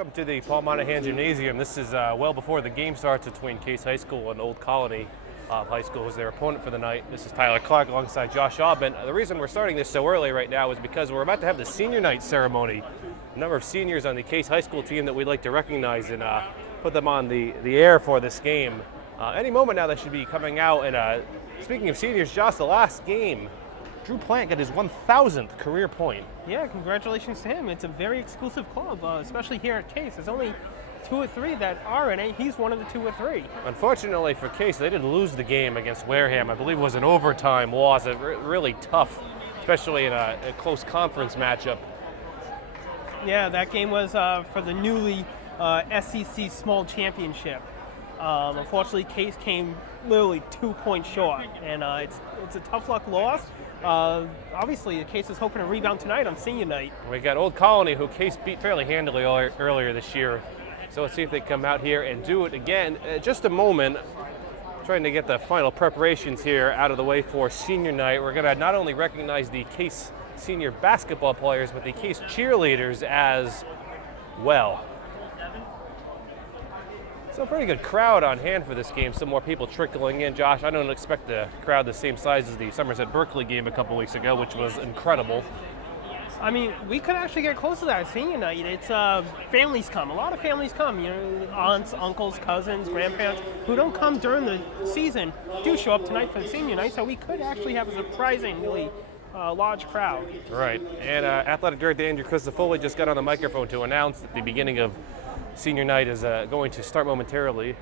Welcome to the Paul Monahan Gymnasium. This is well before the game starts between Case High School and Old Colony High School as their opponent for the night. This is Tyler Clark alongside Josh Aubin. The reason we're starting this so early right now is because we're about to have the senior night ceremony. A number of seniors on the Case High School team that we'd like to recognize and put them on the air for this game. Any moment now they should be coming out. And speaking of seniors, Josh, the last game, Drew Plante got his 1,000th career point. Yeah, congratulations to him. It's a very exclusive club, especially here at Case. There's only 2 or 3 that are in it. He's one of the 2 or 3. Unfortunately for Case, they did lose the game against Wareham. I believe it was an overtime loss, really tough, especially in a close conference matchup. Yeah, that game was for the newly SEC Small Championship. Unfortunately, Case came literally 2 points short, and it's a tough luck loss. Obviously, the Case is hoping to rebound tonight on senior night. We got Old Colony, who Case beat fairly handily earlier this year. So let's see if they come out here and do it again. Just a moment, trying to get the final preparations here out of the way for senior night. We're going to not only recognize the Case senior basketball players, but the Case cheerleaders as well. So a pretty good crowd on hand for this game. Some more people trickling in. Josh, I don't expect a crowd the same size as the Somerset Berkeley game a couple weeks ago, which was incredible. I mean, we could actually get close to that senior night. It's families come. A lot of families come. You know, aunts, uncles, cousins, grandparents who don't come during the season do show up tonight for the senior night. So we could actually have a surprisingly large crowd. Right. And Athletic Director Andrew Christofoli just got on the microphone to announce that the beginning of senior night is going to start momentarily.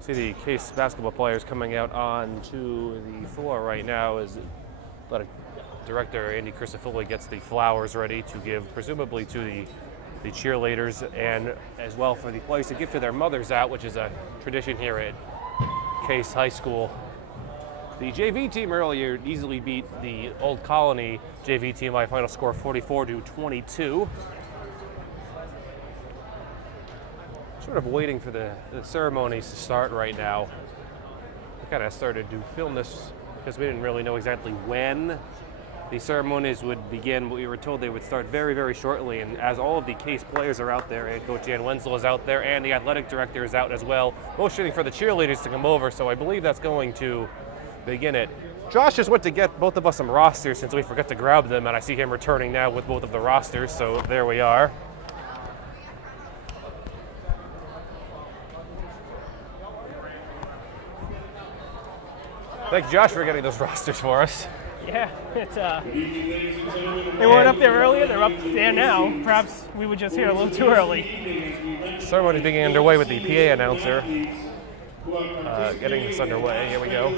See the Case basketball players coming out onto the floor right now as Athletic Director Andy Christofoli gets the flowers ready to give presumably to the cheerleaders and as well for the players to give to their mothers out, which is a tradition here at Case High School. The JV team earlier easily beat the Old Colony JV team by a final score of 44-22. Sort of waiting for the ceremonies to start right now. We kind of started to film this because we didn't really know exactly when the ceremonies would begin. We were told they would start very, very shortly, and as all of the Case players are out there, and Coach Jan Wenzel is out there, and the athletic director is out as well, motioning for the cheerleaders to come over, so I believe that's going to begin it. Josh just went to get both of us some rosters since we forgot to grab them, and I see him returning now with both of the rosters, so there we are. Thank you, Josh, for getting those rosters for us. Yeah, it's they weren't up there earlier, they're up there now. Perhaps we were just here a little too early. Ceremony being underway with the PA announcer. Getting this underway. Here we go.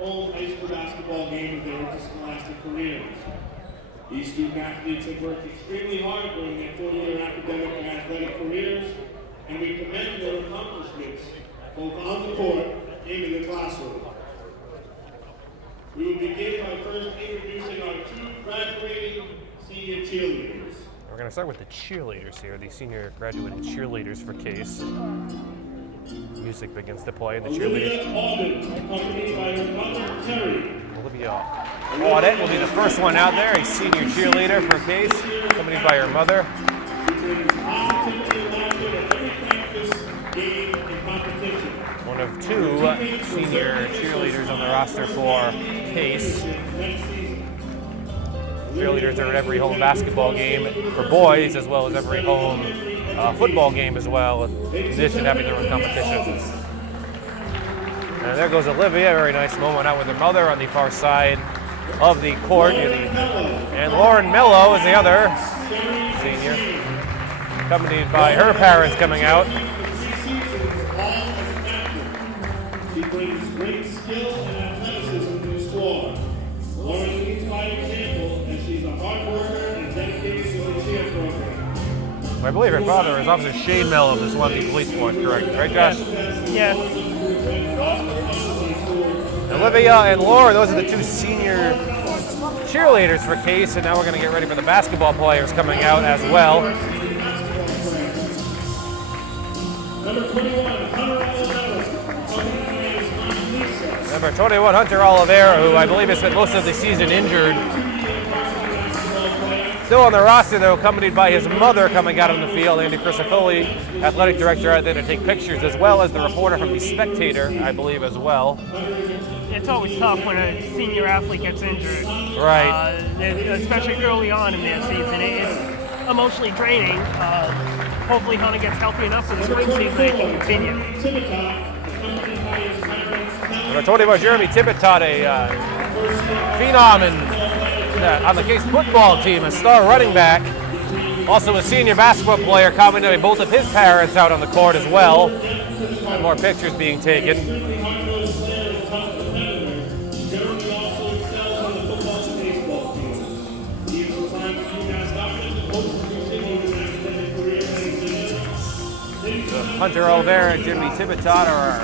Old high school basketball game of their interscholastic careers. These student athletes have worked extremely hard during their full-year academic and athletic careers, and we commend their accomplishments both on the court and in the classroom. We will begin by first introducing our 2 graduating senior cheerleaders. We're going to start with the cheerleaders here, the senior graduating cheerleaders for Case. Music begins to play, and the cheerleaders. Olivia Aubin, accompanied by her mother, Terry. Olivia Audit will be the first one out there, a senior cheerleader for Case, accompanied by her mother. One of 2 senior cheerleaders on the roster for Case. Cheerleaders are at every home basketball game for boys, as well as every home football game as well, in addition to having their own competitions. And there goes Olivia, a very nice moment out with her mother on the far side of the court. And Lauren Mello is the other senior, accompanied by her parents coming out. She brings great skill and athleticism to the squad. Lauren leads by example, and she's a hard worker and dedicated to the cheer program. I believe her father is Officer Shane Mello of the Swansea Police Force, correct? Right, Josh? Yes. Olivia and Laura, those are the 2 senior cheerleaders for Case, and now we're going to get ready for the basketball players coming out as well. Number 21, Hunter Alabama. Number 21, Hunter Oliveira, who I believe has spent most of the season injured. Still on the roster, though, accompanied by his mother coming out on the field. Andy Crisafulli, athletic director, out there to take pictures, as well as the reporter from The Spectator, I believe, as well. It's always tough when a senior athlete gets injured. Right. Especially early on in their season. It's emotionally draining. Hopefully Hunter gets healthy enough for the spring season that he can continue. Number 21, Jeremy Tipitot, a phenom on the Case football team, a star running back. Also a senior basketball player, commenting both of his parents out on the court as well. And more pictures being taken. Hunter Oliveira and Jimmy Tipitot are our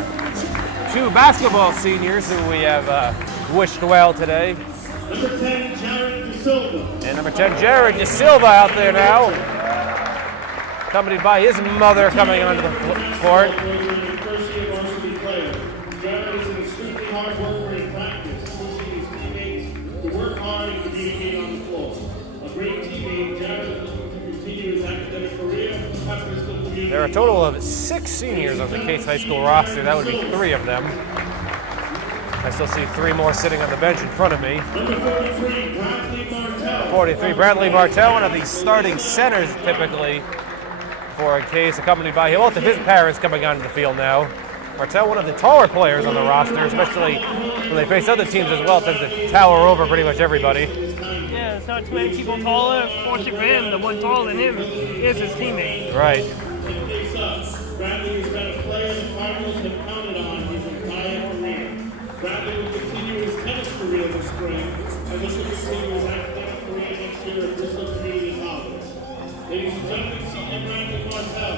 two basketball seniors who we have wished well today. Number 10, Jared De Silva. And number 10, Jared De Silva out there now, accompanied by his mother coming onto the court. First-year varsity player. Jared is an extremely hard worker in practice, pushing his teammates to work hard and communicate on the floor. A great teammate, Jared is looking to continue his academic career after school community. There are a total of 6 seniors on the Case High School roster. That would be 3 of them. I still see 3 more sitting on the bench in front of me. Number 43, Bradley Martell. 43, Bradley Martell, one of the starting centers typically for a Case, accompanied by both of his parents coming onto the field now. Martell, one of the taller players on the roster, especially when they face other teams as well, tends to tower over pretty much everybody. Yeah, it's not too many people taller. Fortunately for him, the one taller than him is his teammate. Right. Bradley has been a player the Cardinals have counted on his entire career. Bradley will continue his tennis career this spring, and this will continue his academic career next year at Bristol Community College. Ladies and gentlemen, senior Bradley Martell.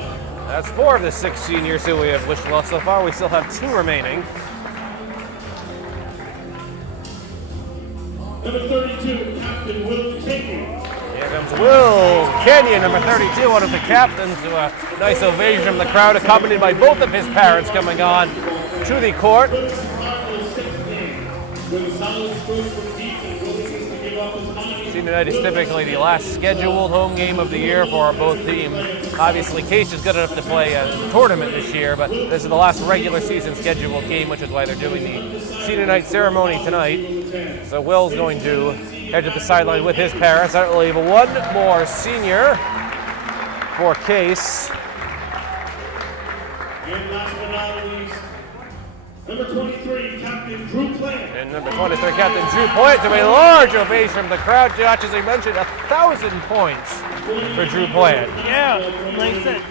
That's 4 of the 6 seniors who we have wished well so far. We still have 2 remaining. Number 32, Captain Will Kenyon. Here comes Will Kenyon, number 32, one of the captains, to a nice ovation from the crowd, accompanied by both of his parents coming on to the court. Senior night is typically the last scheduled home game of the year for both teams. Obviously, Case is good enough to play a tournament this year, but this is the last regular season scheduled game, which is why they're doing the senior night ceremony tonight. So Will's going to head to the sideline with his parents. I will leave 1 more senior for Case. And last but not least, number 23, Captain Drew Plante. And number 23, Captain Drew Plante, to a large ovation from the crowd. Josh, as I mentioned, 1,000 points for Drew Plante. Yeah, like I said,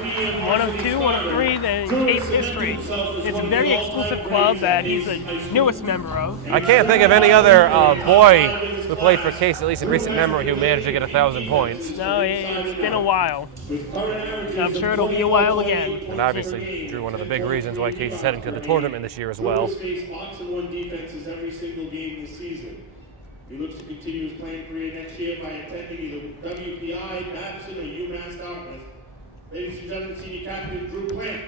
1 of 2, 1 of 3 in Case history. It's a very exclusive club that he's the newest member of. I can't think of any other boy who played for Case, at least in recent memory, who managed to get 1,000 points. No, it's been a while. I'm sure it'll be a while again. And obviously, Drew, one of the big reasons why Case is heading to the tournament this year as well. Face box and 1 defenses every single game this season. He looks to continue his playing career next year by attending either WPI, Babson, or UMass Dartmouth. Ladies and gentlemen, senior captain Drew Plante.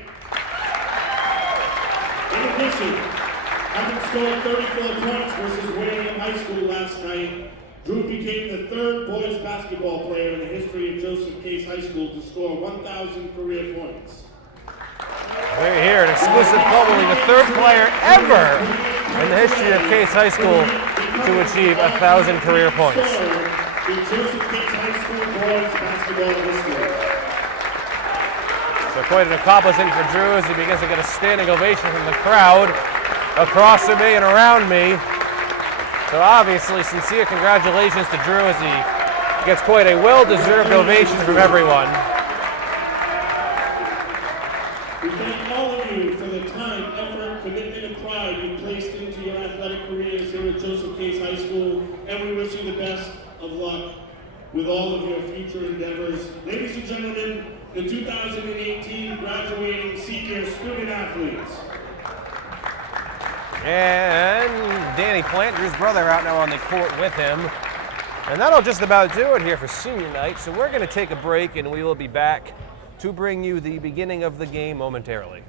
In addition, having scored 34 points versus Wayne High School last night, Drew became the 3rd boys basketball player in the history of Joseph Case High School to score 1,000 career points. We're here, an exclusive probably the 3rd player ever in the history of Case High School to achieve 1,000 career points. In Joseph Case High School boys basketball history. So quite an accomplishment for Drew as he begins to get a standing ovation from the crowd across from me and around me. So obviously, sincere congratulations to Drew as he gets quite a well-deserved ovation from everyone. We thank all of you for the time, effort, commitment, and pride you placed into your athletic careers here at Joseph Case High School, and we wish you the best of luck with all of your future endeavors. Ladies and gentlemen, the 2018 graduating senior student athletes. And Danny Plante, Drew's brother, out now on the court with him. And that'll just about do it here for senior night. So we're going to take a break, and we will be back to bring you the beginning of the game momentarily.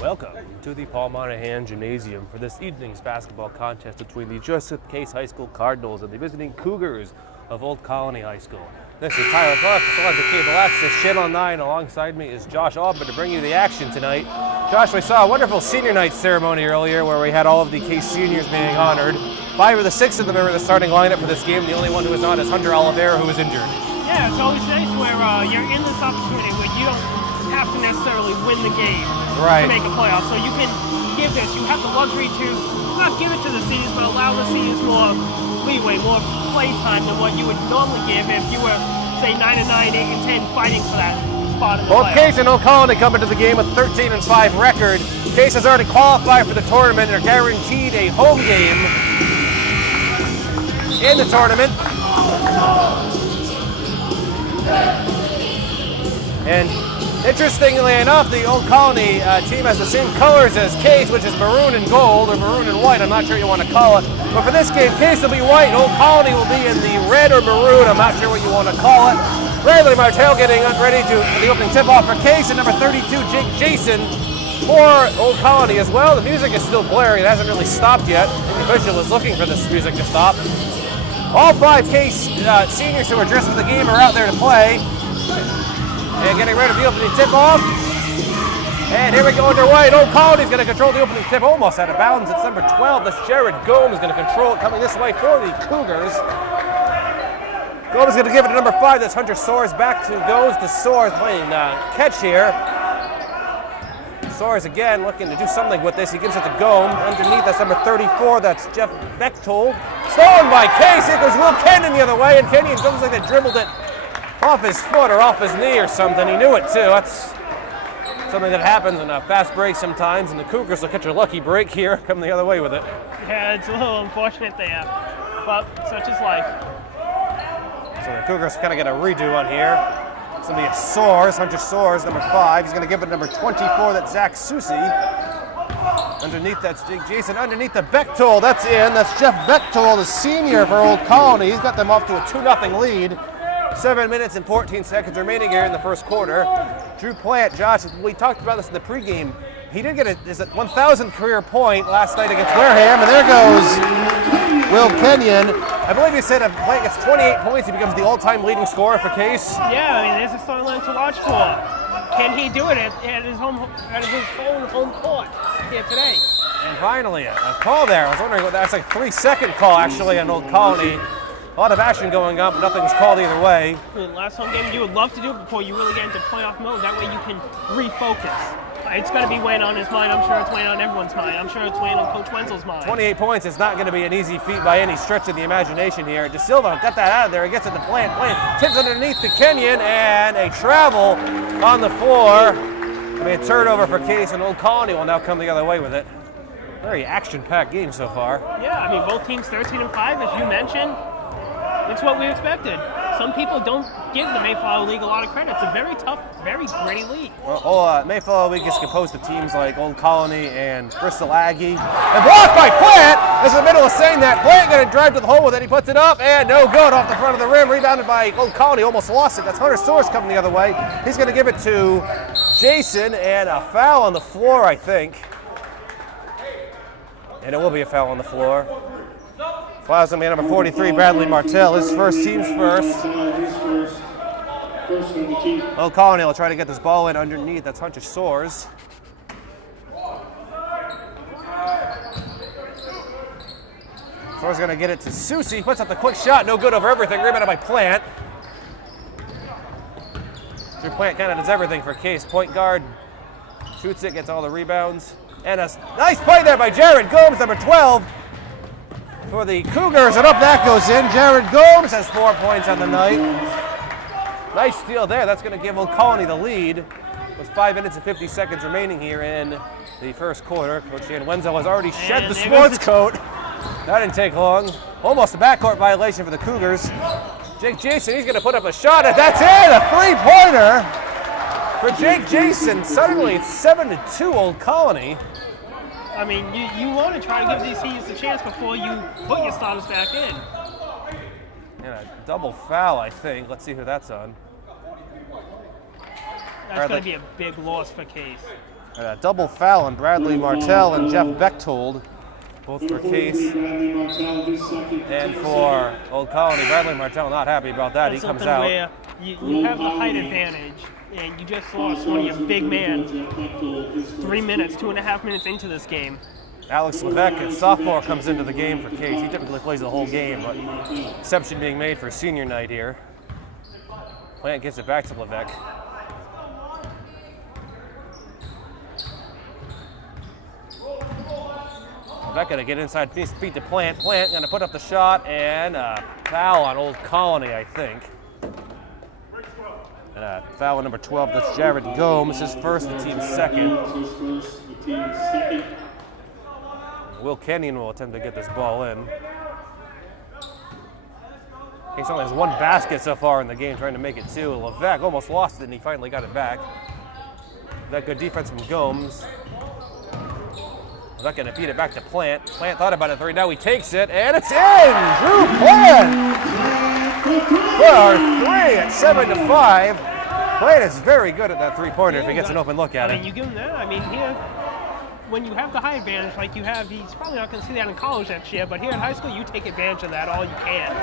Welcome to the Paul Monahan Gymnasium for this evening's basketball contest between the Joseph Case High School Cardinals and the visiting Cougars of Old Colony High School. This is Tyler Clark, on the cable access Channel 9. Alongside me is Josh Alban to bring you the action tonight. Josh, we saw a wonderful senior night ceremony earlier where we had all of the Case seniors being honored. 5 of the 6 of them are in the starting lineup for this game. The only one who is not is Hunter Oliveira, who is injured. Yeah, it's always nice where you're in this opportunity where you don't have to necessarily win the game to make a playoff. So you can give this, you have the luxury to not give it to the seniors, but allow the seniors more leeway, more play time than what you would normally give if you were, say, 9-9, 8-10, fighting for that spot in the Both playoffs. Case and Old Colony come into the game with a 13-5 record. Case has already qualified for the tournament and are guaranteed a home game in the tournament. And interestingly enough, the Old Colony team has the same colors as Case, which is maroon and gold, or maroon and white. I'm not sure what you want to call it. But for this game, Case will be white, Old Colony will be in the red or maroon. I'm not sure what you want to call it. Bradley Martell getting ready for the opening tip-off for Case, and number 32, Jake Jason, for Old Colony as well. The music is still blaring. It hasn't really stopped yet. The official is looking for this music to stop. All 5 Case seniors who are dressed for the game are out there to play. And getting ready for the opening tip-off. And here we go underway. And Old Colony's going to control the opening tip, almost out of bounds. It's number 12. That's Jared Gomes going to control it, coming this way for the Cougars. Gomes is going to give it to number 5. That's Hunter Soares. Back to goes to Soares playing catch here. Soares again looking to do something with this. He gives it to Gomes. Underneath, that's number 34. That's Jeff Bechtold. Stolen by Case. Here goes Will Kenyon the other way. And Kenyon looks like they dribbled it off his foot or off his knee or something. He knew it too. That's something that happens in a fast break sometimes, and the Cougars will catch a lucky break here, come the other way with it. Yeah, it's a little unfortunate there, but such is life. So the Cougars kind of get a redo on here. It's going to be a Soares, Hunter Soares, number 5. He's going to give it to number 24, that's Zach Susi. Underneath, that's Jake Jason. Underneath the Bechtold, that's in. That's Jeff Bechtold, the senior for Old Colony. He's got them off to a 2-0 lead. 7 minutes and 14 seconds remaining here in the first quarter. Drew Plante, Josh, we talked about this in the pregame. He did get his 1,000th career point last night against Wareham, and there goes Will Kenyon. I believe he said if Plante gets 28 points, he becomes the all-time leading scorer for Case. Yeah, I mean, there's a storyline to watch for. Can he do it at his own home court here today? And finally, a call there. I was wondering what that's like. 3-second call actually on Old Colony. A lot of action going on, but nothing was called either way. The last home game, you would love to do it before you really get into playoff mode. That way you can refocus. It's going to be weighing on his mind. I'm sure it's weighing on everyone's mind. I'm sure it's weighing on Coach Wenzel's mind. 28 points is not going to be an easy feat by any stretch of the imagination here. De Silva got that out of there. He gets it to Plante. Plante tips underneath to Kenyon, and a travel on the floor. I mean, a turnover for Case, and Old Colony will now come the other way with it. Very action-packed game so far. Yeah, I mean, both teams 13-5, as you mentioned. It's what we expected. Some people don't give the Mayflower League a lot of credit. It's a very tough, very gritty league. Well, Mayflower League is composed of teams like Old Colony and Bristol Aggie. And blocked by Plante! As in the middle of saying that, Plante going to drive to the hole with it. He puts it up, and no good off the front of the rim. Rebounded by Old Colony, almost lost it. That's Hunter Soares coming the other way. He's going to give it to Jason, and a foul on the floor, I think. And it will be a foul on the floor. Foul's going to be number 43, Bradley Martell. His first, team's first. Old Colony will try to get this ball in underneath. That's Hunter Soares. Soares going to get it to Susi. Puts up the quick shot. No good over everything. Rebounded by Plante. Drew Plante kind of does everything for Case. Point guard. Shoots it, gets all the rebounds. And a nice play there by Jared Gomes, number 12. For the Cougars, and up that goes in. Jared Gomes has 4 points on the night. Nice steal there. That's going to give Old Colony the lead with 5 minutes and 50 seconds remaining here in the first quarter. Coach Dan Wenzel has already shed the sports coat. That didn't take long. Almost a backcourt violation for the Cougars. Jake Jason, he's going to put up a shot, and that's it! A three-pointer for Jake Jason. Suddenly it's 7-2 Old Colony. I mean, you want to try to give these teams a chance before you put your starters back in. And a double foul, I think. Let's see who that's on. That's going to be a big loss for Case. And a double foul on Bradley Martell and Jeff Bechtold, both for Case. And for Old Colony, Bradley Martell not happy about that. He comes out. Where you have the height advantage, and you just lost one of your big man 3 minutes, 2.5 minutes into this game. Alex Levesque, a sophomore, comes into the game for Case. He typically plays the whole game, but exception being made for senior night here. Plant gets it back to Levesque. Levesque gonna get inside feet to Plant. Plant gonna put up the shot, and a foul on Old Colony, I think. And foul on number 12, that's Jared Gomes, his first, the team's second. Will Kenyon will attempt to get this ball in. He only has one basket so far in the game, trying to make it two. Levesque almost lost it, and he finally got it back. That good defense from Gomes. Levesque gonna feed it back to Plant. Plant thought about it three, now he takes it, and it's in! Drew Plante! For our three at 7-5. Plant is very good at that three-pointer if he gets an open look at it. I mean, you give him that. I mean, here, when you have the high advantage like you have, he's probably not going to see that in college next year, but here in high school, you take advantage of that all you can.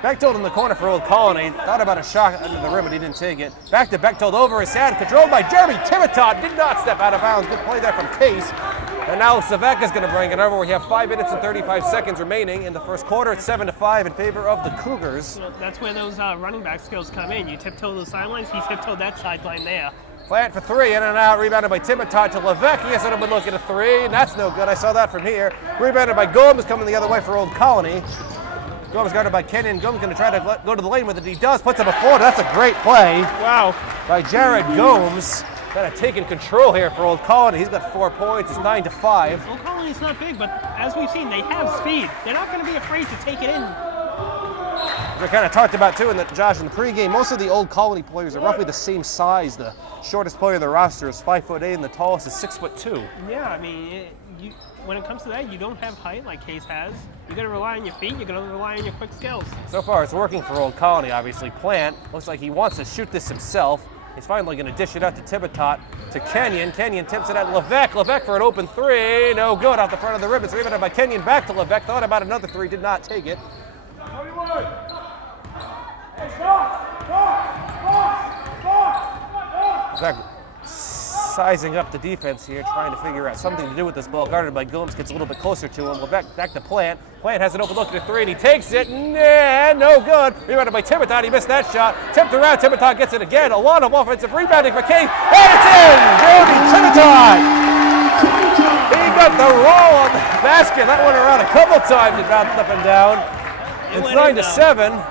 Bechtold in the corner for Old Colony. Thought about a shot under the rim, but he didn't take it. Back to Bechtold over his head, controlled by Jeremy Timitot. Did not step out of bounds. Good play there from Case. And now Levesque is going to bring it over. We have 5 minutes and 35 seconds remaining in the first quarter. It's 7-5 in favor of the Cougars. You know, that's where those running back skills come in. You tiptoe the sidelines, he tiptoed that sideline there. Plant for three, in and out, rebounded by Timitot to Levesque. He has an open look at a three, and that's no good. I saw that from here. Rebounded by Gomes, coming the other way for Old Colony. Gomes guarded by Kenyon. Gomes going to try to go to the lane with it. He does, puts up a floor. That's a great play. Wow. By Jared Gomes. Kind of taking control here for Old Colony. He's got 4 points. It's 9-5. Old Colony's not big, but as we've seen, they have speed. They're not going to be afraid to take it in. We kind of talked about too in the pregame. Most of the Old Colony players are roughly the same size. The shortest player in the roster is 5'8", and the tallest is 6'2". Yeah, I mean, when it comes to that, you don't have height like Case has. You got to rely on your feet. You got to rely on your quick skills. So far, it's working for Old Colony. Obviously, Plant looks like he wants to shoot this himself. He's finally going to dish it out to Timitot, to Kenyon. Kenyon tips it at Levesque. Levesque for an open three. No good off the front of the rim. It's rebounded by Kenyon back to Levesque. Thought about another three. Did not take it. Levesque sizing up the defense here, trying to figure out something to do with this ball. Guarded by Gomes, gets a little bit closer to him. Levesque back to Plant. Plant has an open look at a three, and he takes it. Nah, no good. Rebounded by Timitot. He missed that shot. Tipped around. Timitot gets it again. A lot of offensive rebounding for Case, and it's in! Brody Timitot! He got the roll on the basket. That went around a couple times. It bounced up and down. It's 9-7.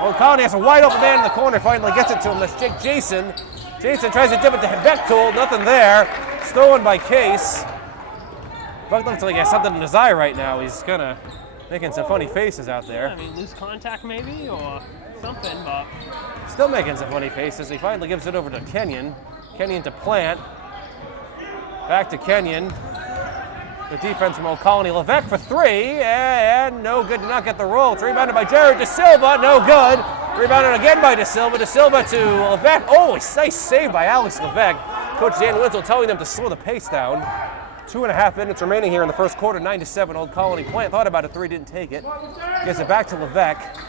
Old Colony has a wide open man in the corner. Finally gets it to him. That's Jake Jason. Jason tries to dip it to Bechtold. Nothing there. Stolen by Case. Buck looks like he has something in his eye right now. He's kind of making some funny faces out there. Yeah, I mean, loose contact maybe or something, but Still making some funny faces. He finally gives it over to Kenyon. Kenyon to Plant. Back to Kenyon. The defense from Old Colony. Levesque for three, and no good. Did not get the roll. It's rebounded by Jared De Silva. No good. Rebounded again by De Silva. De Silva to Levesque. Oh, a nice save by Alex Levesque. Coach Dan Winslow telling them to slow the pace down. 2.5 minutes remaining here in the first quarter. 9-7. Old Colony. Plant thought about a three, didn't take it. Gets it back to Levesque.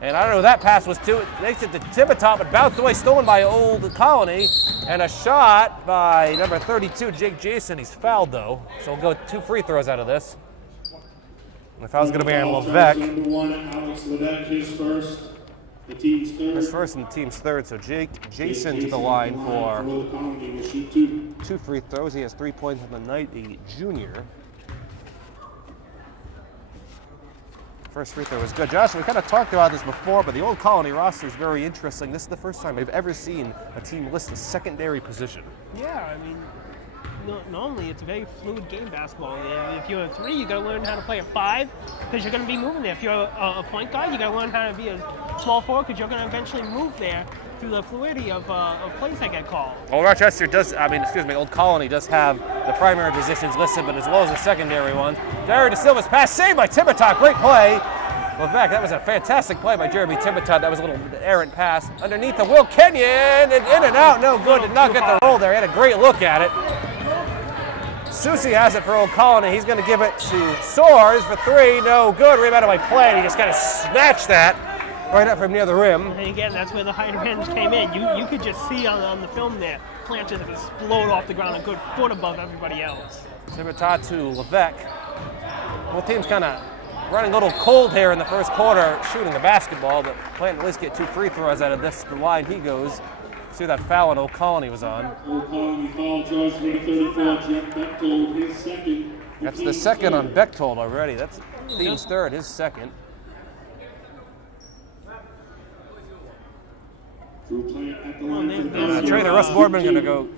And I don't know who that pass was to. It makes it to Timitot, but bounced away, stolen by Old Colony. And a shot by number 32, Jake Jason. He's fouled, though. So we'll go 2 free throws out of this. And the foul's going to be on Levesque. Number 1, Alex Levesque, his first. The team's third. His first and the team's third. So Jason to the line for 2 free throws. He has 3 points on the night, a junior. First free throw was good. Josh, we kind of talked about this before, but the Old Colony roster is very interesting. This is the first time I've ever seen a team list a secondary position. yeah, I mean, normally it's a very fluid game, basketball. If you're a 3, you got to learn how to play a 5 because you're going to be moving there. If you're a point guard, you got to learn how to be a small forward because you're going to eventually move there through the fluidity of plays that get called. Well, Rochester does, Old Colony does have the primary positions listed, but as well as the secondary ones. Jared De Silva's pass saved by Timitot. Great play. Levesque, that was a fantastic play by Jeremy Tibitot. That was a little errant pass. Underneath the Will Kenyon, and in and out, no good. Did not get the roll there. He had a great look at it. Susie has it for Old Colony. He's going to give it to Soares for 3. No good. Rebounded by Plante. He just kind of snatched that right up from near the rim. And again, that's where the height advantage came in. You could just see on the film there, Plante just explode off the ground a good foot above everybody else. Tibitot to Levesque. Both teams kind of running a little cold here in the first quarter, shooting the basketball, but Plante at least get 2 free throws out of this. The line he goes. See that foul on Old Colony was on. Old Colony foul charge number 34, Jeff Bechtold, his second. That's the second on Bechtold already. That's Dean's third, his second. Drew Plante at the line for the Trainer Russ Boardman going to go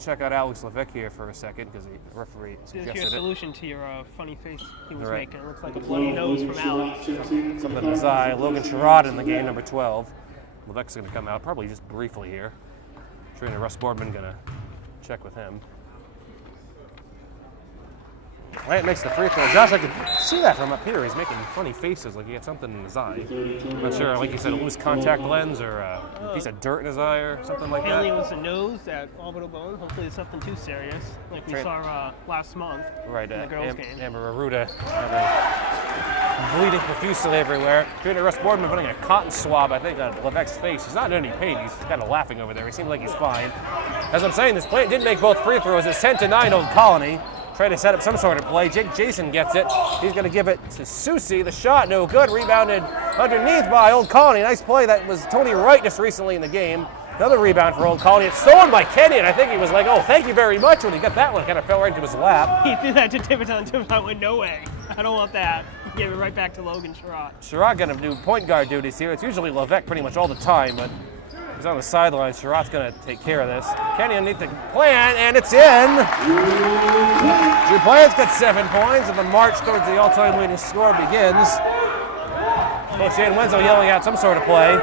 check out Alex Levesque here for a second because the referee This is suggested your it. solution to your funny face he was Right. making. It looks like a bloody nose from Alex. Something in his eye. Logan Sherrod in the game, number 12. Levesque's going to come out probably just briefly here. Trainer Russ Boardman going to check with him. Plante makes the free throw. Josh, I could see that from up here. He's making funny faces like he had something in his eye. I'm not sure, like you said, a loose contact lens or a piece of dirt in his eye or something like Apparently it that. was a nose, that orbital bone. Hopefully it's something too serious, like we saw last month Right, in the girls' game. Amber Arruda bleeding profusely everywhere. Trainer Russ Boardman putting a cotton swab, I think, on Levesque's face. He's not in any pain. He's kind of laughing over there. He seems like he's fine. As I'm saying, this Plante did make both free throws. It's 10-9 Old Colony. Trying to set up some sort of play. Jason gets it. He's going to give it to Susie. The shot, no good. Rebounded underneath by Old Colony. Nice play. That was Tony Wright just recently in the game. Another rebound for Old Colony. It's stolen by Kenyon. I think he was like, oh, thank you very much when he got that one. Kind of fell right into his lap. He threw that to Tibitot, and Tibitot went, no way. I don't want that. He gave it right back to Logan Sherrod. Sherrod going to do point guard duties here. It's usually Levesque pretty much all the time, but he's on the sideline. Sherrod's going to take care of this. Kenyon underneath the plan, and it's in. Drew Plante's got 7 points, and the march towards the all-time leading score begins. Coach Shane Wenzel yelling out some sort of play.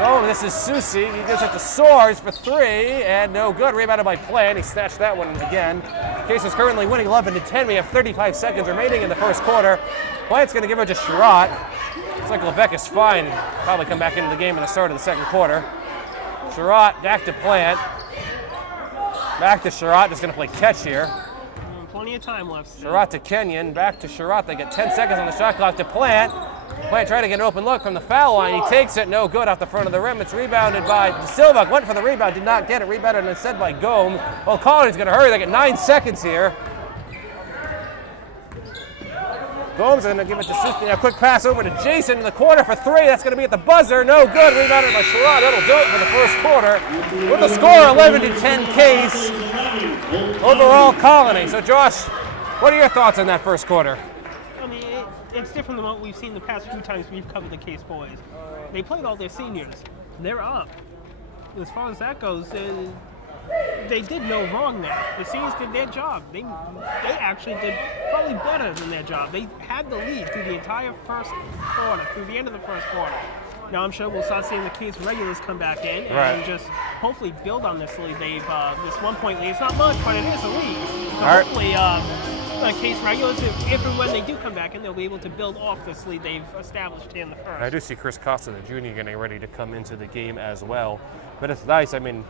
Oh, this is Susie. He gives it to Soares for 3, and no good. Rebounded by Plante. He snatched that one again. Case is currently winning 11-10. We have 35 seconds remaining in the first quarter. Plante's going to give it to Sherrod. Looks like Levesque is fine. Probably come back into the game in the start of the second quarter. Sherrod back to Plante. Back to Sherrod. Just going to play catch here. Plenty of time left. Sherrod to Kenyon. Back to Sherrod. They get 10 seconds on the shot clock to Plante. Plante trying to get an open look from the foul line. He takes it. No good off the front of the rim. It's rebounded by De Silva. Went for the rebound. Did not get it. Rebounded instead by Gomes. Well, Colony's going to hurry. They get 9 seconds here. Gomes is going to give it to Susie. A quick pass over to Jason in the corner for 3. That's going to be at the buzzer. No good. Rebounded by Sherrod. That'll do it for the first quarter. With the score 11-10 Case. Overall Colony. So Josh, what are your thoughts on that first quarter? I mean, it's different than what we've seen the past few times we've covered the Case boys. They played all their seniors. They're up. As far as that goes, they did no wrong there. The seniors did their job. They actually did probably better than their job. They had the lead through the entire first quarter, through the end of the first quarter. Now I'm sure we'll start seeing the Case regulars come back in and just hopefully build on this lead. They've this 1-point lead. It's not much, but it is a lead. So hopefully Case regulars, if and when they do come back in, they'll be able to build off this lead they've established here in the first. I do see Chris Costa, the junior, getting ready to come into the game as well. But it's nice. I mean,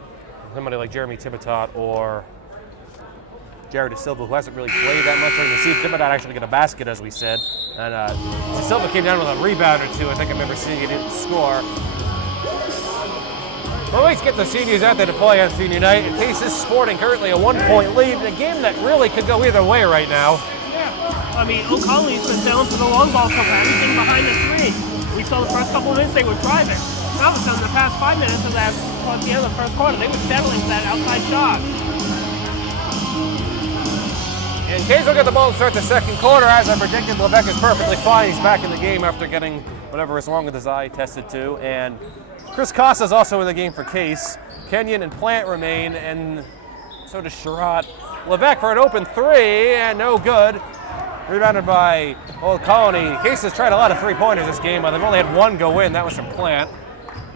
somebody like Jeremy Tibitot or Jared De Silva, who hasn't really played that much. You see Tibitot actually get a basket, as we said. And De Silva came down with a rebound or 2. I think I remember seeing it didn't score. Well, let's get the seniors out there to play on senior night. In Case is sporting currently a 1-point lead in a game that really could go either way right now. Yeah. I mean, Old Colony's been sailing for the long ball so far. Everything behind the 3. We saw the first couple of minutes they were driving. All of a sudden, the past 5 minutes of that, at the end of the first quarter, they were settling for that outside shot. And Case will get the ball to start the second quarter. As I predicted, Levesque is perfectly fine. He's back in the game after getting whatever is wrong with his eye tested too. And Chris Costa is also in the game for Case. Kenyon and Plante remain, and so does Sherrod. Levesque for an open 3, and no good. Rebounded by Old Colony. Case has tried a lot of 3-pointers this game, but they've only had 1 go in. That was from Plante.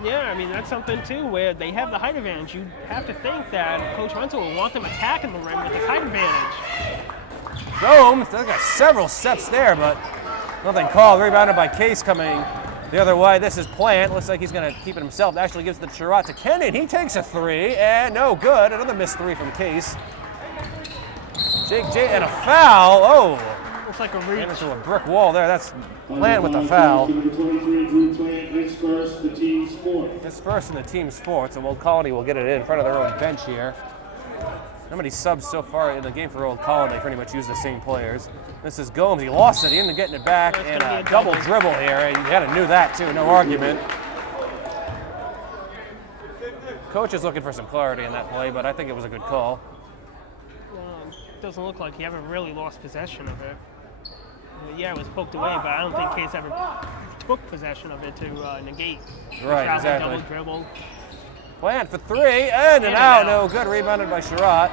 Yeah, I mean, that's something, too, where they have the height advantage. You have to think that Coach Wenzel will want them attacking the rim with the height advantage. Gomes, they got several steps there, but nothing called. Rebounded by Case coming the other way. This is Plante. Looks like he's going to keep it himself. Actually gives the shot to Kenyon. He takes a three, and no good. Another missed three from Case. Jake J, and a foul. Oh, Looks like a reach. ran into a brick wall there. That's Plante with the foul. Number 23, Drew Plante, his first, the team's fourth. His first in the team's fourth, so Old Colony will get it in front of their own bench here. How many subs so far in the game for Old Colony? They pretty much use the same players. This is Gomes. He lost it. He ended up getting it back, and a double dribble here. And you kind of knew that too. No argument. Coach is looking for some clarity in that play, but I think it was a good call. Doesn't look like he ever really lost possession of it. Yeah, it was poked away, but I don't think Case ever took possession of it to negate. Right, Travel, exactly. Double dribble. Plante for three, and an out. No good. Rebounded by Sherratt.